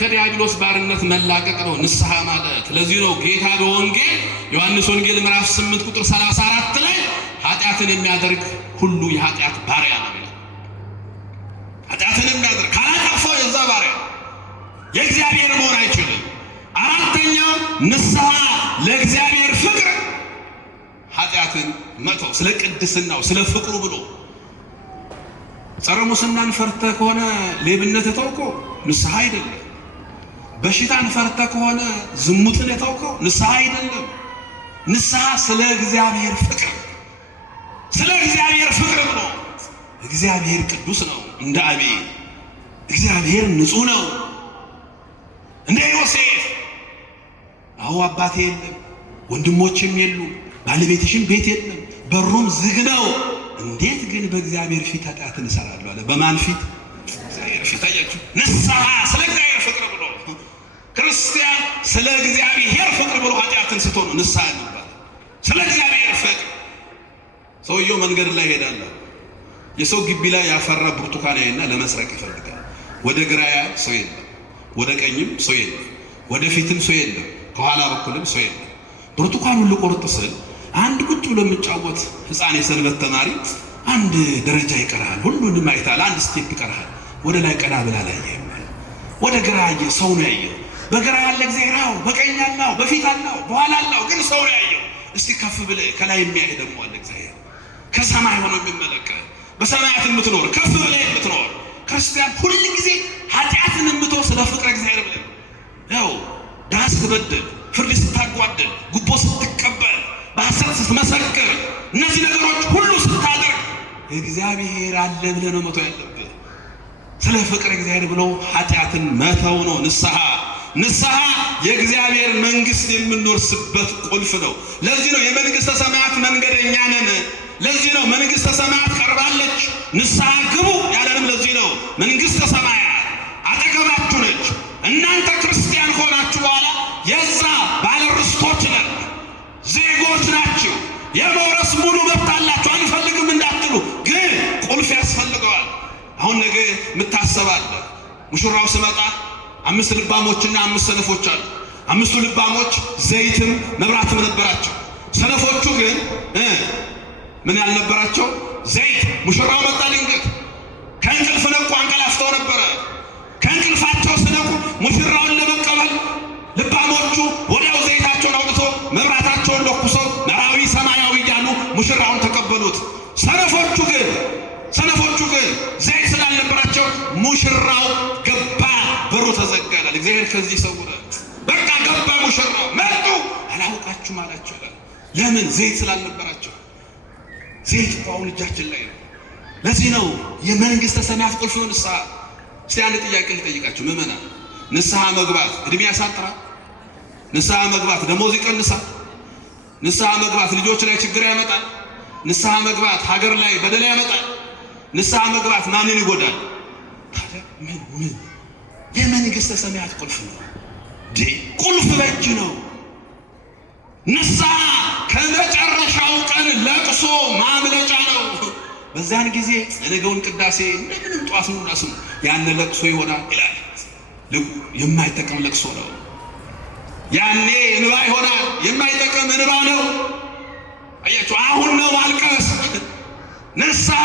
ከዲያብሎስ ባርነት መላቀቅ ነው ንስሐ ማለት። ለዚህ ነው ጌታ በወንጌል ዮሐንስ ወንጌል ምዕራፍ 8 ቁጥር 34 ላይ ኃጢአትን የሚያደርግ ሁሉ የኃጢአት ባሪያ ነው ይላል። ኃጢአትን የሚያደርግ ካላጠፋው የዛ ባሪያ የእግዚአብሔር መሆን አይችልም። አራተኛው ንስሐ ለእግዚአብሔር ፍቅር ኃጢአትን መተው፣ ስለ ቅድስናው ስለ ፍቅሩ ብሎ። ጸረ ሙስናን ፈርተህ ከሆነ ሌብነት የተውከው ንስሐ አይደለም። በሽታን ፈርተህ ከሆነ ዝሙትን የተውከው ንስሐ አይደለም። ንስሐ ስለ እግዚአብሔር ፍቅር ብሎ። እግዚአብሔር ቅዱስ ነው እንደ አቤል፣ እግዚአብሔር ንጹሕ ነው እንደ ዮሴፍ። አዎ አባቴ የለም፣ ወንድሞችም የሉም፣ ባለቤትሽም ቤት የለም፣ በሩም ዝግ ነው። እንዴት ግን በእግዚአብሔር ፊት ኃጢአትን እሰራለሁ አለ። በማን ፊት? እግዚአብሔር ፊት። አያችሁ፣ ንስሐ ስለ እግዚአብሔር ፍቅር ብሎ። ክርስቲያን ስለ እግዚአብሔር ፍቅር ብሎ ኃጢአትን ስቶ ነው ንስሐ ይባላል። ስለ እግዚአብሔር ፍቅር። ሰውየው መንገድ ላይ ሄዳለ፣ የሰው ግቢ ላይ ያፈራ ብርቱካን ያይና ለመስረቅ ይፈልጋል። ወደ ግራ ሰው የለም፣ ወደ ቀኝም ሰው የለም፣ ወደ ፊትም ሰው የለም፣ ከኋላ በኩልም ሰው የለም። ብርቱካኑን ልቆርጥ ስል አንድ ቁጭ ብሎ የሚጫወት ሕፃን የሰንበት ተማሪ አንድ ደረጃ ይቀርሃል፣ ሁሉንም አይተሃል፣ አንድ ስቴፕ ይቀርሃል፣ ወደ ላይ ቀና ብላ ላየህ ማለት ወደ ግራ ያየ ሰው ነው ያየው። በግራ ያለ እግዚአብሔር በቀኝ ያለው በፊት አለው በኋላ አለው፣ ግን ሰው ነው ያየው። እስቲ ከፍ ብለህ ከላይ የሚያይ ደግሞ አለ እግዚአብሔር፣ ከሰማይ ሆኖ የሚመለከት በሰማያት የምትኖር ከፍ ብለህ የምትኖር ክርስቲያን ሁሉ ጊዜ ኃጢአትን የምትተው ስለ ፍቅረ እግዚአብሔር ብለህ ያው ድሀ ስትበድል፣ ፍርድ ስታጓድል፣ ጉቦ ስትቀበል፣ በሐሰት ስትመሰክር፣ እነዚህ ነገሮች ሁሉ ስታደርግ እግዚአብሔር አለ ብለህ ነው መተው ያለብህ። ስለ ፍቅረ እግዚአብሔር ብሎ ኃጢአትን መተው ነው ንስሐ የእግዚአብሔር መንግስት የምንወርስበት ቁልፍ ነው። ለዚህ ነው የመንግስተ ሰማያት መንገደኛ ነን። ለዚህ ነው መንግስተ ሰማያት ቀርባለች ንስሐ ግቡ ያለንም። ለዚህ ነው መንግስተ ሰማያት አጠገባችሁ ነች። እናንተ ክርስቲያን ከሆናችሁ በኋላ የዛ ባለርስቶች ነን፣ ዜጎች ናችሁ። የመውረስ ሙሉ መብት አላችሁ። አንፈልግም እንዳትሉ፣ ግን ቁልፍ ያስፈልገዋል። አሁን ነገ የምታሰባለ ሙሽራው ስመጣ 5 ልባሞችና 5 ሰነፎች አሉ። 5ቱ ልባሞች ዘይትም መብራትም ነበራቸው። ሰነፎቹ ግን ምን ያልነበራቸው? ዘይት። ሙሽራው መጣ ድንገት፣ ከእንቅልፍ ነቁ፣ አንቀላፍተው ነበረ። ከእንቅልፋቸው ስነቁ ሙሽራውን ለመቀበል ልባሞቹ ወዲያው ዘይታቸውን አውጥቶ መብራታቸውን ለኩሰው መራዊ ሰማያዊ እያሉ ሙሽራውን ተቀበሉት። ሰነፎቹ ግን ዘይት ስላልነበራቸው ሙሽራው ገባ፣ በሩ ተዘጋላል። እግዚአብሔር ከዚህ ይሰውራል። በቃ ገባ ሙሽራው። መጡ፣ አላውቃችሁም አላቸው። ለምን? ዘይት ስላልነበራቸው። ዘይት አሁን እጃችን ላይ ነው። ለዚህ ነው የመንግስተ ሰማያት ቁልፍ ንስሐ። እስቲ አንድ ጥያቄ ልጠይቃችሁ ምዕመናን፣ ንስሐ መግባት እድሜ ያሳጥራል? ንስሐ መግባት ደሞዝ ይቀንሳል? ንስሐ መግባት ልጆች ላይ ችግር ያመጣል? ንስሐ መግባት ሀገር ላይ በደል ያመጣል? ንስሐ መግባት ማንን ይጎዳል? ምን የመንግሥተ ሰማያት ቁልፍ ነው። ቁልፍ በእጅ ነው። ንስሐ ከመጨረሻው ቀን ለቅሶ ማምለጫ ነው። በዛን ጊዜ የነገውን ቅዳሴ እንደምንም ጧት ነው እናስሙ። ያን ለቅሶ ይሆናል ይላል። የማይጠቅም ለቅሶ ነው። ያኔ እንባ ይሆናል። የማይጠቅም እንባ ነው። አያችሁ፣ አሁን ነው ማልቀስ። ንስሐ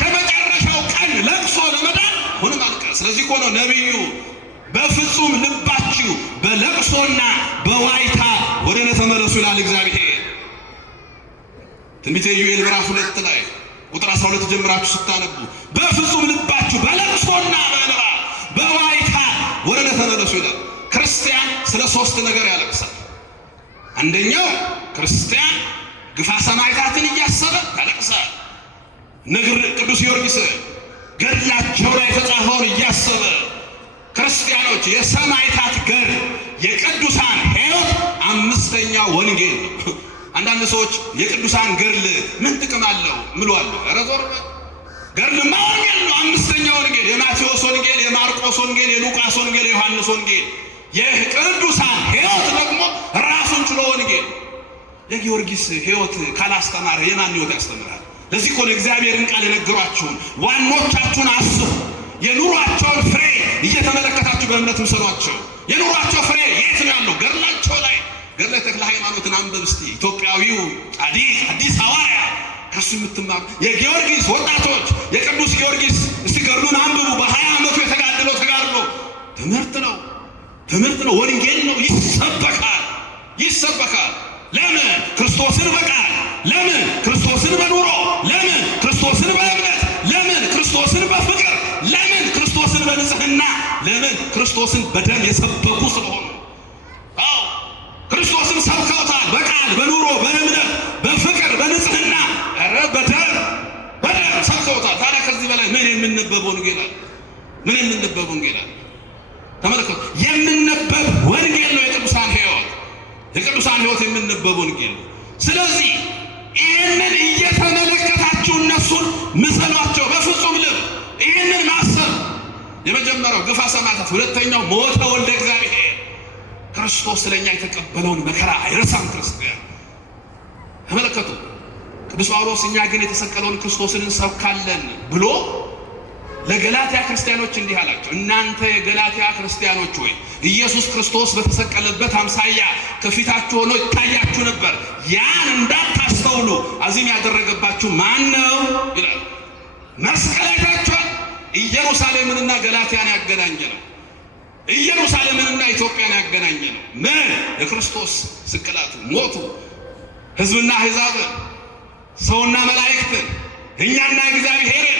ከመጨረሻው ቀን ለቅሶ ለመዳን አሁን ማልቀስ። ስለዚህ እኮ ነው ነቢዩ በፍጹም ልባችሁ በለቅሶና በዋይታ ወደ እኔ ተመለሱ ይላል እግዚአብሔር። ትንቢተ ኢዩኤል ምዕራፍ 2 ላይ ቁጥር 12 ጀምራችሁ ስታነቡ በፍጹም ልባችሁ በለቅሶና በእንባ በዋይታ ወደ እኔ ተመለሱ ይላል። ክርስቲያን ስለ 3 ነገር ያለቅሳል። አንደኛው ክርስቲያን ግፋ ሰማዕታትን እያሰበ ያለቅሳል። ቅዱስ ጊዮርጊስ ገድላቸው ላይ የተጻፈውን እያሰበ ክርስቲያኖች የሰማዕታት ገድል የቅዱሳን ሕይወት 5ኛው ወንጌል ነው። አንዳንድ ሰዎች የቅዱሳን ገድል ምን ጥቅም አለው ምሉ አሉ። ኧረ ዞር በል። ገድልማ ወንጌል ነው። 5ኛው ወንጌል የማቴዎስ ወንጌል፣ የማርቆስ ወንጌል፣ የሉቃስ ወንጌል፣ የዮሐንስ ወንጌል። የቅዱሳን ሕይወት ደግሞ ራሱን ችሎ ወንጌል። የጊዮርጊስ ሕይወት ካላስተማረ የማን ሕይወት ያስተምራል? ለዚህ እኮ እግዚአብሔርን ቃል የነገሯችሁን ዋኖቻችሁን አስቡ። የኑሯቸውን ፍሬ እየተመለከታችሁ በእምነት ምሰሏቸው። የኑሯቸው ፍሬ የት ነው ያለው? ገድላቸው ላይ። ገድለ ተክለ ሃይማኖትን አንብብ እስቲ። ኢትዮጵያዊው ጻድቅ አዲስ ሐዋርያ ከሱ የምትማሩ የጊዮርጊስ ወጣቶች የቅዱስ ጊዮርጊስ እስቲ ገድሉን አንብቡ። በ20 ዓመቱ የተጋደለው ተጋድሎ ትምህርት ነው። ትምህርት ነው። ወንጌል ነው። ይሰበካል። ይሰበካል። ለምን? ክርስቶስን በቃል። ለምን? ክርስቶስን በኑሮ። ለምን? ክርስቶስን በእምነት። ለምን? ክርስቶስን በፍቅር። ለምን? ክርስቶስን በንጽህና። ለምን? ክርስቶስን በደም የሰበኩ ስለሆኑ። አዎ ክርስቶስን ሰብከውታል። በቃል በኑሮ በእምነት በፍቅር በንጽህና በደም ሰብከውታል። ታዲያ ከዚህ በላይ ምን የምንነበብ ወንጌል አለ? ምን የምንነበብ ወንጌል አለ? ተመልከቱ። የምንነበብ ወንጌል ነው የቅዱሳን ሕይወት። የቅዱሳን ሕይወት የምንነበብ ወንጌል ነው። ስለዚህ ይህንን እየተመለከታችሁ እነሱን ምሰሏቸው በፍጹም ልብ። ይህንን ማሰብ የመጀመሪያው ግፋ ሰማዕታት፣ ሁለተኛው ሞተ ወልደ እግዚአብሔር። ክርስቶስ ስለኛ የተቀበለውን መከራ አይረሳም ክርስቲያን። ተመለከቱ። ቅዱስ ጳውሎስ እኛ ግን የተሰቀለውን ክርስቶስን እንሰብካለን ብሎ ለገላትያ ክርስቲያኖች እንዲህ አላቸው። እናንተ የገላትያ ክርስቲያኖች ሆይ ኢየሱስ ክርስቶስ በተሰቀለበት አምሳያ ከፊታችሁ ሆኖ ይታያችሁ ነበር። ያን እንዳታስተውሉ አዚም ያደረገባችሁ ማን ነው ይላል። መስቀል አይታችኋል። ኢየሩሳሌምንና ገላትያን ያገናኘ ነው። ኢየሩሳሌምንና ኢትዮጵያን ያገናኘ ነው። ምን? የክርስቶስ ስቅላቱ፣ ሞቱ፣ ሕዝብና አሕዛብን፣ ሰውና መላእክትን፣ እኛና እግዚአብሔርን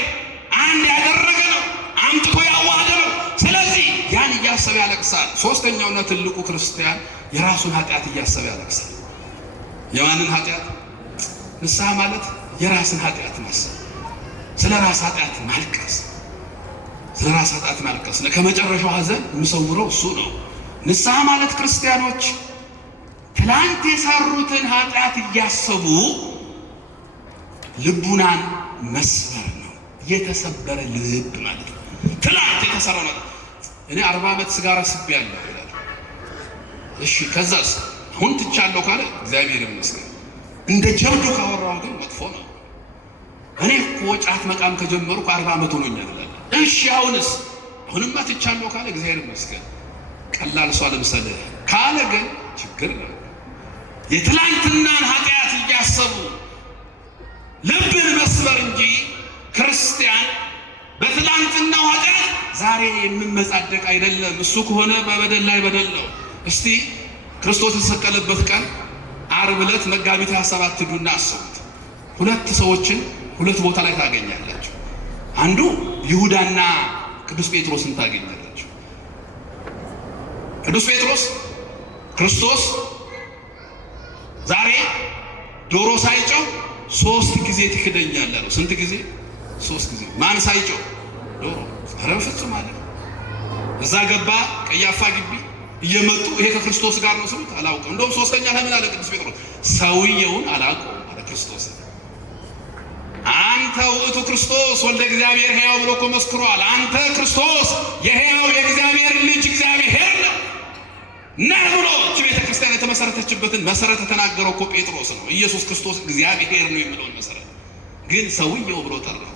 አንድ ያደረገ ነው። አምጥቶ ያዋሃደ ነው። ስለዚህ ያን እያሰበ ያለቅሳል። ሶስተኛውና ትልቁ ክርስቲያን የራሱን ኃጢአት እያሰበ ያለቅሳል። የማንን ኃጢአት? ንስሐ ማለት የራስን ኃጢአት ማሰብ፣ ስለ ራስ ኃጢአት ማልቀስ፣ ስለ ራስ ኃጢአት ማልቀስ። ከመጨረሻው ሐዘን የሚሰውረው እሱ ነው። ንስሐ ማለት ክርስቲያኖች ትላንት የሰሩትን ኃጢአት እያሰቡ ልቡናን መስበር ነው። የተሰበረ ልብ ማለት ነው። ትላንት የተሰራ ነው። እኔ 40 ዓመት ስጋራ ስቤያለሁ ይላል። እሺ ከዛስ? አሁን ትቻለሁ ካለ እግዚአብሔር ይመስገን። እንደ ጀብዱ ካወራው ግን መጥፎ ነው። እኔ እኮ ጫት መቃም ከጀመርኩ 40 ዓመት ሆኖኛል ይላል። እሺ አሁንስ? አሁንማ ትቻለሁ ካለ እግዚአብሔር ይመስገን። ቀላል ሰው ለምሳሌ ካለ ግን ችግር ነው። የትላንትናን ኃጢአት እያሰቡ ልብን መስበር እንጂ ክርስቲያን በትላንትናው ኃጢአት ዛሬ የምመጻደቅ አይደለም። እሱ ከሆነ በበደል ላይ በደል ነው። እስቲ ክርስቶስ የተሰቀለበት ቀን ዓርብ ዕለት መጋቢት 27 ሂዱና አስቡት። 2 ሰዎችን 2 ቦታ ላይ ታገኛላችሁ። አንዱ ይሁዳና ቅዱስ ጴጥሮስን ታገኛላችሁ። ቅዱስ ጴጥሮስ ክርስቶስ ዛሬ ዶሮ ሳይጮህ 3 ጊዜ ትክደኛለህ ነው። ስንት ጊዜ? 3 ጊዜ። ማን ሳይጮህ? ዶሮ። ኧረ በፍጹም አለ። እዛ ገባ ቀያፋ ግቢ እየመጡ ይሄ ከክርስቶስ ጋር ነው ስሉት አላውቅም። እንደውም 3ኛ ለምን አለ ቅዱስ ጴጥሮስ? ሰውየውን አላውቀውም አለ ክርስቶስ። አንድ አንተ ውእቱ ክርስቶስ ወልደ እግዚአብሔር ሕያው ብሎ እኮ መስክሯል። አንተ ክርስቶስ የሕያው የእግዚአብሔር ልጅ እግዚአብሔር ነህ ብሎ እቺ ቤተ ክርስቲያን የተመሰረተችበትን መሰረት የተናገረው እኮ ጴጥሮስ ነው። ኢየሱስ ክርስቶስ እግዚአብሔር ነው የሚለውን መሰረት ግን ሰውየው ብሎ ጠራው።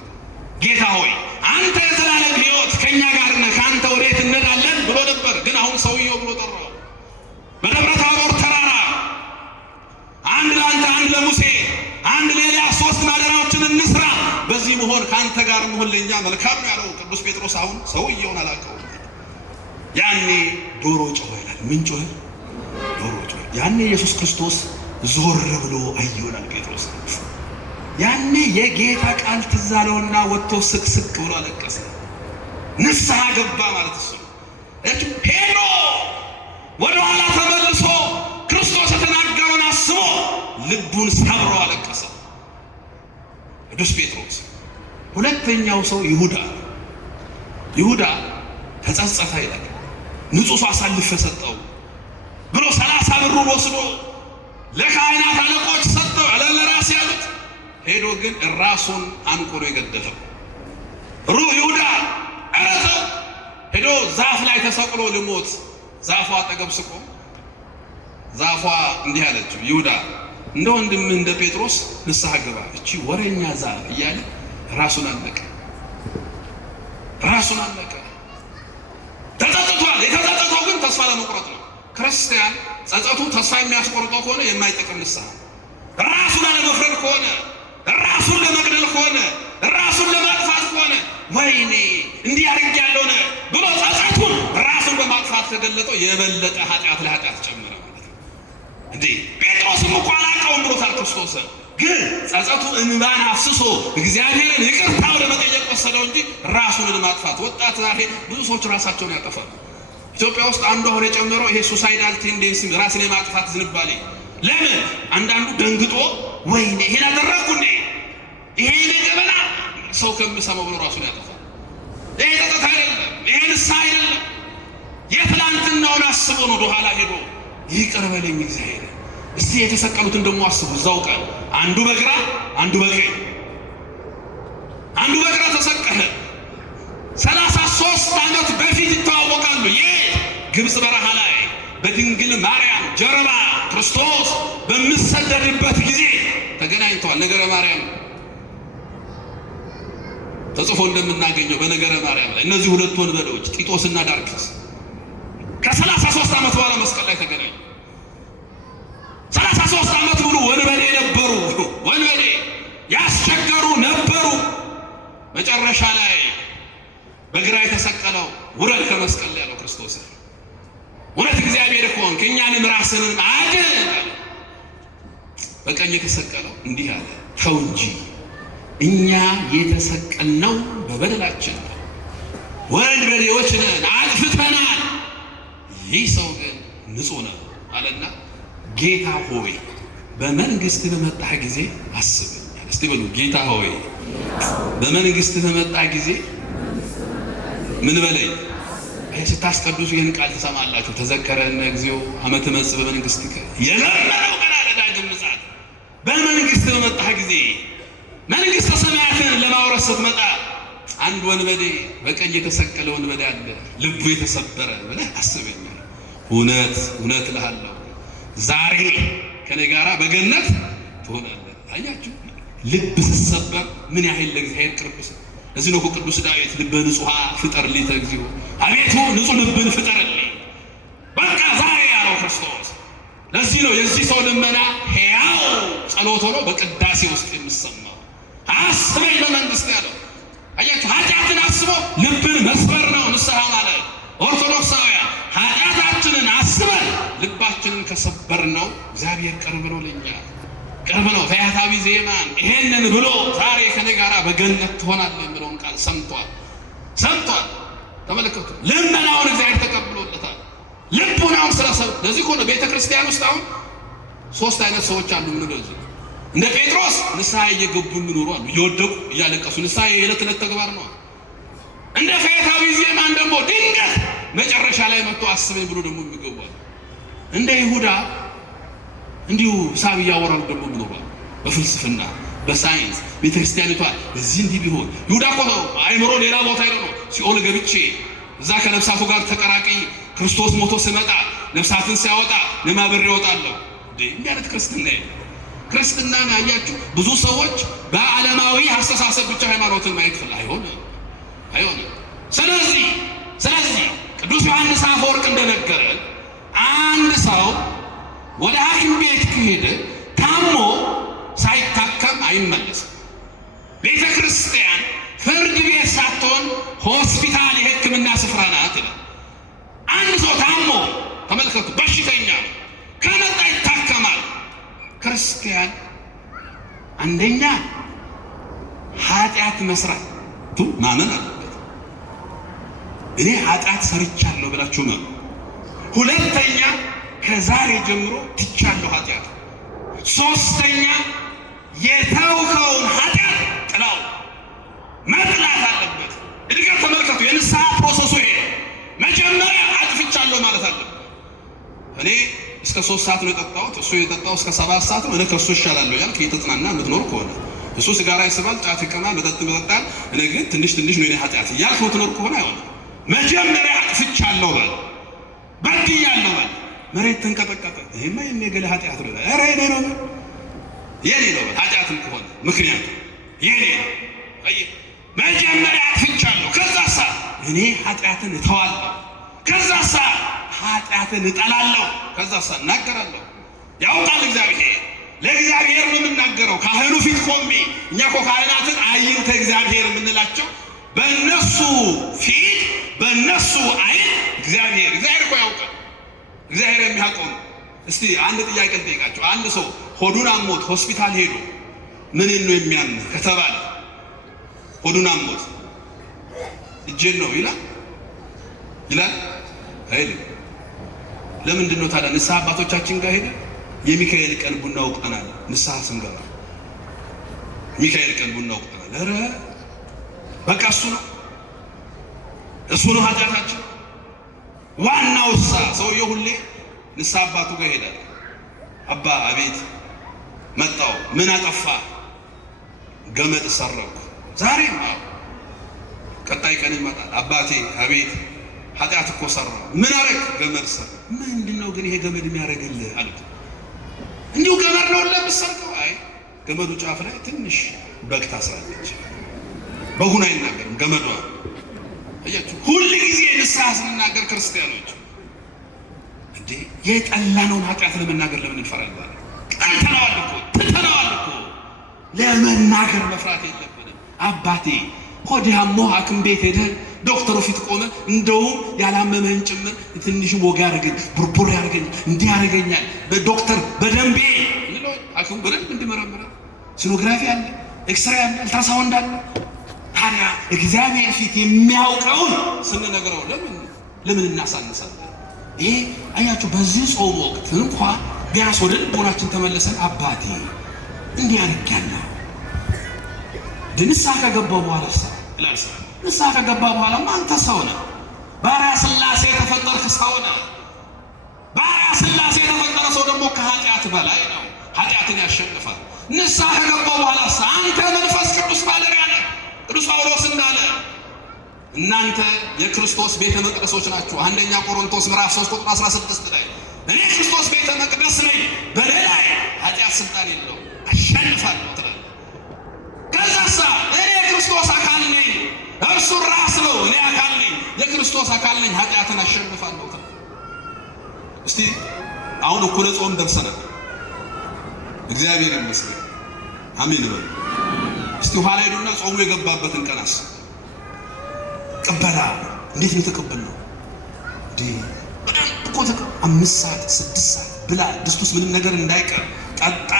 ጌታ ሆይ አንተ የዘላለም ሕይወት ከእኛ ጋር ነህ፣ ከአንተ ወዴት እንሄዳለን ብሎ ነበር። ግን አሁን ሰውየው ብሎ ጠራው። በደብረ ታቦር ተራራ አንድ ለአንተ አንድ ለሙሴ አንድ ለኤልያስ 3 ማደሪያዎችን እንስራ፣ በዚህ መሆን ከአንተ ጋር መሆን ለእኛ መልካም ነው ያለው ቅዱስ ጴጥሮስ አሁን ሰውየውን አላውቀውም። ያኔ ዶሮ ጮኸ ይላል። ምን ጮኸ? ዶሮ ጮኸ። ያኔ ኢየሱስ ክርስቶስ ዞር ብሎ አየውናል ጴጥሮስ። ያኔ የጌታ ቃል ትዝ አለውና ወጥቶ ስቅስቅ ብሎ አለቀሰ። ንስሐ ገባ ማለት እሱ ሄዶ ወደ ኋላ ተመልሶ ክርስቶስ የተናገረውን አስቦ ልቡን ሰብሮ አለቀሰ ቅዱስ ጴጥሮስ። ሁለተኛው ሰው ይሁዳ ተጸጸተ ይላል። ንጹሕ ሰው አሳልፌ ሰጠው ብሎ 30 ብሩን ወስዶ ለካህናት አለቆች ሰጠው ለራስ ያሉት። ሄዶ ግን ራሱን አንቆ ነው የገደለው። ይሁዳ አረተው ሄዶ ዛፍ ላይ ተሰቅሎ ልሞት ዛፏ አጠገብ ስቆም ዛፏ እንዲህ አለችው፣ ይሁዳ እንደ ወንድም እንደ ጴጥሮስ ንስሐ ግባ፣ እቺ ወሬኛ ዛፍ እያለ ራሱን አለቀ። ተጸጽቷል። የተጸጸተው ግን ተስፋ ለመቁረጥ ነው። ክርስቲያን ጸጸቱ ተስፋ የሚያስቆርጠው ከሆነ የማይጠቅም ንስሐ፣ ራሱን ለመፍረድ ከሆነ፣ ራሱን ለመግደል ከሆነ፣ ራሱን ለማጥፋት ከሆነ ወይኔ እንዲህ አድርጌያለሁ ብሎ ጸጸቱን ራሱን በማጥፋት ተገለጠው የበለጠ ኃጢአት ለኃጢአት ጨመረ ማለት ነው። እንዴ ጴጥሮስም እኮ አላውቀውም ብሎታል ክርስቶስ። ግን ጸጸቱ እንባን አፍስሶ እግዚአብሔርን ይቅርታ ወደ መጠየቅ ወሰደው እንጂ ራሱን ለማጥፋት። ወጣት ዛሬ ብዙ ሰዎች ራሳቸውን ያጠፋሉ። ኢትዮጵያ ውስጥ አንዱ አሁን የጨመረው ይሄ ሱሳይዳል ቴንዴንሲ ራስን የማጥፋት ዝንባሌ። ለምን አንዳንዱ ደንግጦ ወይኔ ይሄን አደረግኩ እንዴ ይሄ ገበና ሰው ከምሰማው ብሎ ራሱን ያጠፋል። ይሄ ጸጸት አይደለም፣ ይሄ ንስሐ አይደለም። የትላንትናውን አስቦ ነው ወደኋላ ሄዶ ይቅር በለኝ እግዚአብሔር። እስቲ የተሰቀሉትን ደግሞ አስቡ። እዛው ቀን አንዱ በግራ አንዱ በቀኝ፣ አንዱ በግራ ተሰቀለ። 33 ዓመት በፊት ይተዋወቃሉ። ግብፅ በረሃ ላይ በድንግል ማርያም ጀርባ ክርስቶስ በሚሰደድበት ጊዜ ተገናኝተዋል። ነገረ ማርያም ተጽፎ እንደምናገኘው በነገረ ማርያም ላይ እነዚህ ሁለት ወንበዴዎች ጢጦስና ዳርኪስ ከ33 ዓመት በኋላ መስቀል ላይ ተገናኙ። 33 ዓመት ሙሉ ወንበዴ ነበሩ። ወንበዴ ያስቸገሩ ነበሩ። መጨረሻ ላይ በግራ የተሰቀለው ውረድ ከመስቀል ያለው ክርስቶስ እውነት እግዚአብሔር ከሆንክ እኛንም ራስንም አድን። በቀኝ የተሰቀለው እንዲህ አለ፣ ተው እንጂ እኛ የተሰቀልነው በበደላችን ነው፣ ወንበዴዎች ነን፣ አጥፍተናል። ይህ ሰው ግን ንጹሕ ነው አለና ጌታ ሆይ በመንግስት በመጣህ ጊዜ አስበኝ። እስቲ በሉ ጌታ ሆይ በመንግስት በመጣ ጊዜ ምን በለኝ። ስታስቀድሱ ይህን ቃል ትሰማላችሁ። ተዘከረነ እግዚኦ አመ ትመጽእ በመንግሥትከ የለመነው ቀን አለ ዳግም ምጽአት። በመንግስት በመጣህ ጊዜ መንግስተ ሰማያትን ለማውረስ ስትመጣ አንድ ወንበዴ በቀኝ የተሰቀለ ወንበዴ አለ፣ ልቡ የተሰበረ ብለህ አስበኝ። እውነት እውነት እልሃለሁ ዛሬ ከኔ ጋራ በገነት ትሆናለህ። አያችሁ ልብ ሲሰበር ምን ያህል ለእግዚአብሔር ቅርብ ነው። እዚህ ነው ቅዱስ ዳዊት ልበ ንጹሐ ፍጠርልኝ እግዚኦ፣ አቤቱ ንጹሕ ልብን ፍጠርልኝ። በቃ ዛሬ ያለው ክርስቶስ። ለዚህ ነው የዚህ ሰው ልመና ሕያው ጸሎት ሆኖ በቅዳሴ ውስጥ የሚሰማው። አስበኝ በመንግስት ያለው። አያችሁ ኃጢአትን አስቦ ልብን መስበር ነው ንስሐ ማለት። ኦርቶዶክሳውያን ኃጢአታችንን አስበን ልባችንን ከሰበር ነው እግዚአብሔር ቅርብ ነው፣ ለኛ ቅርብ ነው። ፈያታዊ ዜማን ይሄንን ብሎ ዛሬ ከኔ ጋራ በገነት ትሆናለህ የሚለውን ቃል ሰምቷል። ተመልከቱ፣ ልመናውን እግዚአብሔር ተቀብሎለታል። ልቡናውን ስለሰብ ለዚህ እኮ ነው ቤተ ክርስቲያን ውስጥ አሁን 3 አይነት ሰዎች አሉ። ምን እንደዚህ እንደ ጴጥሮስ ንስሐ እየገቡ የሚኖሩ አሉ፣ እየወደቁ እያለቀሱ። ንስሐ የዕለት ዕለት ተግባር ነው። እንደ ፈያታዊ ዜማን ደግሞ ድንገት መጨረሻ ላይ መጥቶ አስበኝ ብሎ ደግሞ የሚገቡ አሉ። እንደ ይሁዳ እንዲሁ ሳብ እያወራሉ ደግሞ ብሎባል። በፍልስፍና በሳይንስ ቤተክርስቲያኒቷ እዚህ እንዲህ ቢሆን ይሁዳ እኮ አይምሮ ሌላ ቦታ ሄዶ ነው ሲኦል ገብቼ እዛ ከነፍሳቱ ጋር ተቀራቅይ ክርስቶስ ሞቶ ሲመጣ ነፍሳትን ሲያወጣ ለማብሬ እወጣለሁ። እንዲህ አይነት ክርስትና ነው ያያችሁ። ብዙ ሰዎች በዓለማዊ አስተሳሰብ ብቻ ሃይማኖትን ማየት አይሆንም። ስለዚህ ቅዱስ ዮሐንስ አፈወርቅ እንደነገረ አንድ ሰው ወደ ሐኪም ቤት ከሄደ ታሞ ሳይታከም አይመለስም። ቤተ ክርስቲያን ፍርድ ቤት ሳትሆን ሆስፒታል የሕክምና ስፍራ ናት ይላል። አንድ ሰው ታሞ ተመልከቱ፣ በሽተኛ ከመጣ ይታከማል። ክርስቲያን አንደኛ ኃጢአት መስራቱ ማመን አለበት። እኔ ኃጢአት ሰርቻለሁ ብላችሁ ነው። ሁለተኛ ከዛሬ ጀምሮ ትቻለሁ ኃጢአት። ሶስተኛ የተውከውን ኃጢአት ጥላው መጥላት አለበት። እድገት ተመልከቱ፣ የንስሐ ፕሮሰሱ ይሄ መጀመሪያ አጥፍቻለሁ ማለት አለበት። እኔ እስከ 3 ሰዓት ነው የጠጣሁት፣ እሱ የጠጣው እስከ 7 ሰዓት ነው፣ እኔ ከእሱ እሻላለሁ ያልክ እየተጽናና የምትኖር ከሆነ እሱ ሲጋራ ይስባል፣ ጫት ይቀማል፣ መጠጥ ይጠጣል፣ እኔ ግን ትንሽ ነው የኔ ኃጢአት እያልክ የምትኖር ከሆነ አይሆንም። መጀመሪያ አጥፍቻለሁ በል፣ በድያለሁ በል። መሬት ተንቀጠቀጠ፣ ይሄማ የኔ ኃጢአት ነው። ኧረ የኔ ነው በል። ኃጢአትም ከሆነ ምክንያቱ የኔ ነው። መጀመሪያ አጥፍቻለሁ፣ ከዛሳ እኔ ኃጢአትን እተዋለሁ፣ ከዛሳ ኃጢአትን እጠላለሁ፣ ከዛሳ እናገራለሁ። ያውቃል እግዚአብሔር። ለእግዚአብሔር ነው የምናገረው። ካህኑ ፊት ቆሜ እኛ እኮ ካህናትን አይንተ እግዚአብሔር የምንላቸው በእነሱ ፊት በእነሱ አይን እግዚአብሔር እኮ ያውቃል። እግዚአብሔር የሚያውቀው ነው። እስቲ አንድ ጥያቄ ልጠይቃቸው። አንድ ሰው ሆዱን አሞት ሆስፒታል ሄዶ ምን ነው የሚያምህ ከተባለ ሆዱን አሞት እጄን ነው ይላል አይልም። ለምንድን ነው ታዲያ ንስሐ አባቶቻችን ጋር ሄደ የሚካኤል ቀን ቡና ወቅጠናል፣ ንስሐ ስንገባ ሚካኤል ቀን ቡና ወቅጠናል። ኧረ በቃ እሱ ነው ኃጢአታችን። ዋናው ሰውየው ሁሌ ንስሐ አባቱ ጋር ሄዳል። አባ አቤት መጣው፣ ምን አጠፋ? ገመድ ሰረኩ። ዛሬም ቀጣይ ቀን ይመጣል። አባቴ አቤት ኃጢአት እኮ ሰራው። ምን አረግ? ገመድ ሰረኩ። ምንድነው ግን ይሄ ገመድ የሚያደርግልህ አሉት። እንዲሁ ገመድ ነው ለምትሰርቀው? አይ ገመዱ ጫፍ ላይ ትንሽ በግ ታስራለች። በጉን አይናገርም ገመዷ። አያችሁ፣ ሁሉ ጊዜ ንስሐ ስንናገር ክርስቲያኖች እንዴ የጠላነውን ኃጢአት ለመናገር ለምን እንፈራለን? ጠልተነዋል እኮ ትተነዋል እኮ። ለመናገር መፍራት የለብንም። አባቴ ሆድህ አሞህ ሐኪም ቤት ሄደህ ዶክተሩ ፊት ቆመ፣ እንደውም ያላመመህን ጭምር ትንሽ ወጋ ያደርገኝ ቡርቡር ያደርገኝ እንዲህ ያደርገኛል በዶክተር በደንብ ይለው ሐኪሙ በደንብ እንዲመረምረ ሲኖግራፊ አለ፣ ኤክስሬ አለ፣ አልትራሳውንድ አለ። ታዲያ እግዚአብሔር ፊት የሚያውቀውን ስንነግረው ለምን እናሳንሳለን? ይሄ አያችሁ፣ በዚህ ጾም ወቅት እንኳን ቢያንስ ወደ ልቦናችን ተመለሰን አባቴ እንዲህ አድርጊያለሁ። ንስሐ ከገባሁ በኋላ ንስሐ ከገባ በኋላ አንተ ሰው ነህ። ባሪያ ሥላሴ የተፈጠርክ ሰው ነህ። ባሪያ ሥላሴ የተፈጠረ ሰው ደግሞ ከኃጢአት በላይ ነው። ኃጢአትን ያሸንፋል። ንስሐ ከገባ በኋላ አንተ መንፈስ ቅዱስ ማደሪያ ነህ። ቅዱስ ጳውሎስ እንዳለ እናንተ የክርስቶስ ቤተ መቅደሶች ናችሁ። አንደኛ ቆሮንቶስ ምዕራፍ 3 ቁጥር 16 ላይ እኔ ክርስቶስ ቤተ መቅደስ ነኝ፣ በሌላይ ኃጢአት ስልጣን የለው፣ አሸንፋለሁ ትላለህ። ከዛሳ እኔ የክርስቶስ አካል ነኝ፣ እርሱ ራስ ነው፣ እኔ አካል ነኝ፣ የክርስቶስ አካል ነኝ፣ ኃጢአትን አሸንፋለሁ ትላለህ። እስቲ አሁን እኩለ ጾም ደርሰናል። እግዚአብሔር ይመስገን። አሜን በሉ እስቲ። ኋላ ሄዱና ጾሙ የገባበትን ቀን አስቡ። ቅበላ እንዴት ነው የተቀበልነው? እኮ 5 ሰዓት 6 ሰዓት ብላ ድስት ውስጥ ምንም ነገር እንዳይቀር ጠጣ፣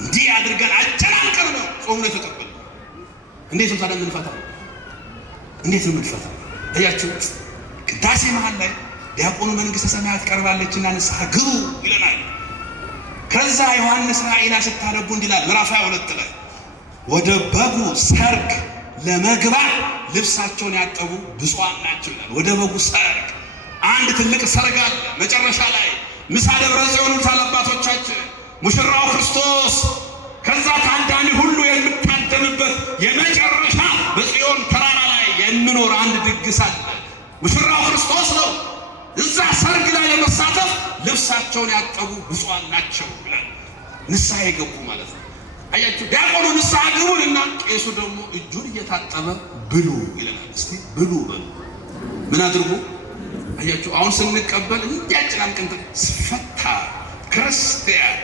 እንዲህ አድርገን አጨናንቀን ነው ጾሙን የተቀበልነው። እንዴት ነው ታዲያ የምንፈታው? እንዴት ነው የምንፈታው? እያችሁ ቅዳሴ መሃል ላይ ዲያቆኑ መንግሥተ ሰማያት ቀርባለችና ንስሐ ግቡ ይለናል። ከዛ ዮሐንስ ራእይ ላይ ስታነቡ እንዲላል ምዕራፍ 22 ላይ ወደ በጉ ሰርግ ለመግባት ልብሳቸውን ያጠቡ ብፁዓን ናቸው ይላል። ወደ በጉ ሰርግ አንድ ትልቅ ሰርግ አለ። መጨረሻ ላይ ምሳ ደብረ ጽዮን ይሉታል አባቶቻችን፣ ሙሽራው ክርስቶስ። ከዛ ታዳሚ ሁሉ ድግስ አለ። ሙሽራው ክርስቶስ ነው። እዛ ሰርግ ላይ ለመሳተፍ ልብሳቸውን ያጠቡ ብፁዓን ናቸው ብለን ንስሐ የገቡ ማለት ነው። አያችሁ፣ ዲያቆኑ ንስሐ ግቡንና ቄሱ ደግሞ እጁን እየታጠበ ብሉ ይለናል። እስቲ ብሉ በሉ። ምን አድርጉ? አያችሁ፣ አሁን ስንቀበል እንዲያጨናንቅን ስፈታ ክርስቲያን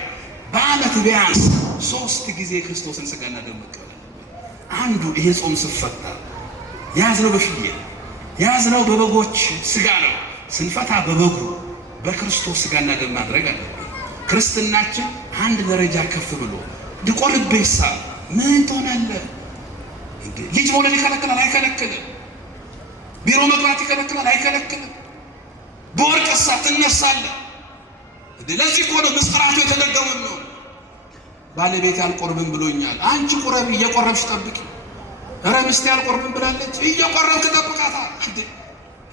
በዓመት ቢያንስ 3 ጊዜ ክርስቶስን ሥጋና ደም መቀበል። አንዱ ይሄ ጾም ስፈታ ያዝነው በፍየል ያዝነው በበጎች ሥጋ ነው። ስንፈታ በበጉ በክርስቶስ ሥጋና ደም ማድረግ አለብን። ክርስትናችን አንድ ደረጃ ከፍ ብሎ ድቆልቤሳ ምን ትሆናለህ? ልጅ መውለድ ይከለክላል? አይከለክልም። ቢሮ መግባት ይከለክላል? አይከለክልም። በወርቅሳ ትነሳለህ? ለዚህ እኮ ነው ምስጢራቱ የተደገመ ነው። ባለቤት አልቆርብም ብሎኛል። አንቺ ቁረቢ፣ እየቆረብሽ ጠብቂ። ኧረ ሚስቴ አልቆርብም ብላለች። እየቆረብክ ጠብቃታ።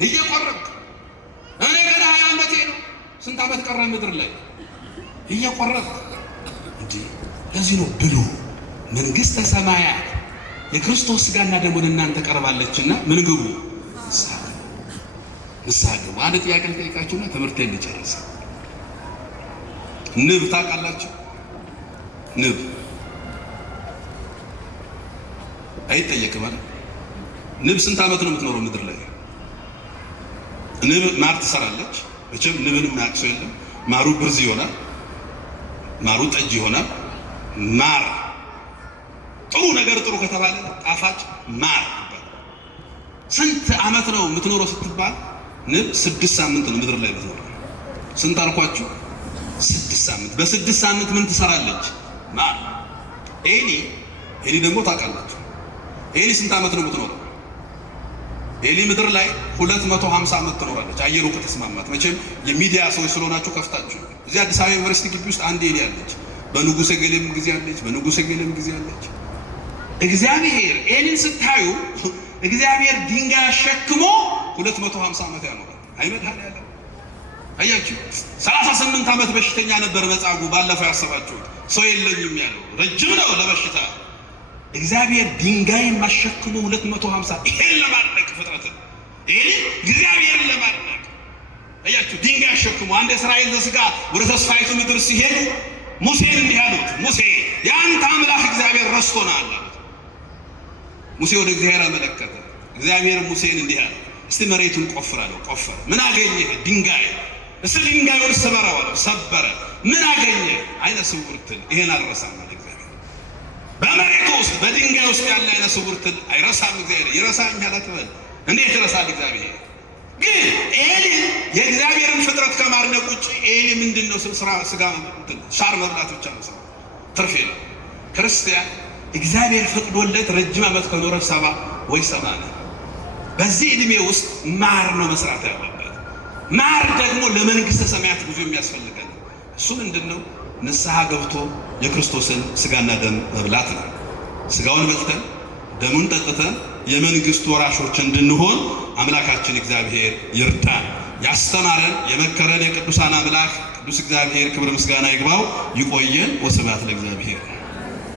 እየቆረብክ እኔ ገና 20 ዓመቴ ነው። ስንት ዓመት ቀረ ምድር ላይ? እየቆረብክ እንዴ። ለዚህ ነው ብሉ መንግሥተ ሰማያት የክርስቶስ ሥጋና ደም ወደ እናንተ ቀርባለችና ምን ግቡ? ንስሐ ግቡ። አንድ ጥያቄ ልጠይቃችሁና ትምህርቴን ልጨርስ። ንብ ታውቃላችሁ? ንብ አይጠየቅም አይደል? ንብ ስንት ዓመት ነው የምትኖረው ምድር ላይ? ንብ ማር ትሰራለች። መቼም ንብን የማያውቅ ሰው የለም። ማሩ ብርዝ ይሆናል፣ ማሩ ጠጅ ይሆናል። ማር ጥሩ ነገር ጥሩ ከተባለ ጣፋጭ ማር ይባላል። ስንት ዓመት ነው የምትኖረው ስትባል ንብ 6 ሳምንት ነው ምድር ላይ የምትኖረው። ስንት አልኳችሁ? 6 ሳምንት። በ6 ሳምንት ምን ትሰራለች? ማር። ኤሊ ደግሞ ታውቃላችሁ። ኤሊ ስንት ዓመት ነው የምትኖረው? ኤሊ ምድር ላይ 250 ዓመት ትኖራለች፣ አየሩ ከተስማማት። መቼም የሚዲያ ሰዎች ስለሆናችሁ ከፍታችሁ እዚህ አዲስ አበባ ዩኒቨርሲቲ ግቢ ውስጥ አንድ ኤሊ አለች። በንጉሥ ገሌም ጊዜ አለች፣ በንጉሥ ገሌም ጊዜ አለች። እግዚአብሔር ኤሊን ስታዩ እግዚአብሔር ድንጋይ አሸክሞ 250 ዓመት ያኖራል። አይመድሃል ያለው አያችሁ። 38 ዓመት በሽተኛ ነበር መጻጉዕ። ባለፈው ያሰባችሁት ሰው የለኝም ያለው ረጅም ነው ለበሽታ። እግዚአብሔር ድንጋይ ማሸክሞ 250 ይሄን ለማድረግ ፍጥረትን ኤሊን እግዚአብሔርን ለማድረግ አያችሁ። ድንጋይ አሸክሞ አንድ እስራኤል ዘሥጋ ወደ ተስፋይቱ ምድር ሲሄዱ ሙሴን እንዲህ አሉት፣ ሙሴ የአንተ አምላክ እግዚአብሔር ረስቶናል አሉት። ሙሴ ወደ እግዚአብሔር አመለከተ። እግዚአብሔር ሙሴን እንዲህ አለ፣ እስቲ መሬቱን ቆፍር አለው። ቆፈረ። ምን አገኘህ? ድንጋይ። እስቲ ድንጋዩን ስበረው አለው። ሰበረ። ምን አገኘህ? ዓይነ ስውር ትል። ይሄን አልረሳም አለ እግዚአብሔር። በመሬቱ ውስጥ በድንጋይ ውስጥ ያለ ዓይነ ስውር ትል አይረሳም እግዚአብሔር። ይረሳኛል አትበል። እንዴት ይረሳል እግዚአብሔር? ግን ኤሊ የእግዚአብሔርን ፍጥረት ከማድነቅ ውጭ ኤሊ ምንድን ነው ስራ? ስጋ ሻር መብላት ብቻ ነው ስራ፣ ትርፍ የለም። ክርስቲያን እግዚአብሔር ፈቅዶለት ረጅም ዓመት ከኖረ 70 ወይ 80 በዚህ ዕድሜ ውስጥ ማር ነው መስራት ያለበት። ማር ደግሞ ለመንግሥተ ሰማያት ብዙ የሚያስፈልገን እሱ ምንድን ነው? ንስሐ ገብቶ የክርስቶስን ሥጋና ደም መብላት ነው። ሥጋውን በልተን ደሙን ጠጥተን የመንግሥቱ ወራሾች እንድንሆን አምላካችን እግዚአብሔር ይርዳን። ያስተማረን የመከረን የቅዱሳን አምላክ ቅዱስ እግዚአብሔር ክብር ምስጋና ይግባው። ይቆየን። ወስብሐት ለእግዚአብሔር።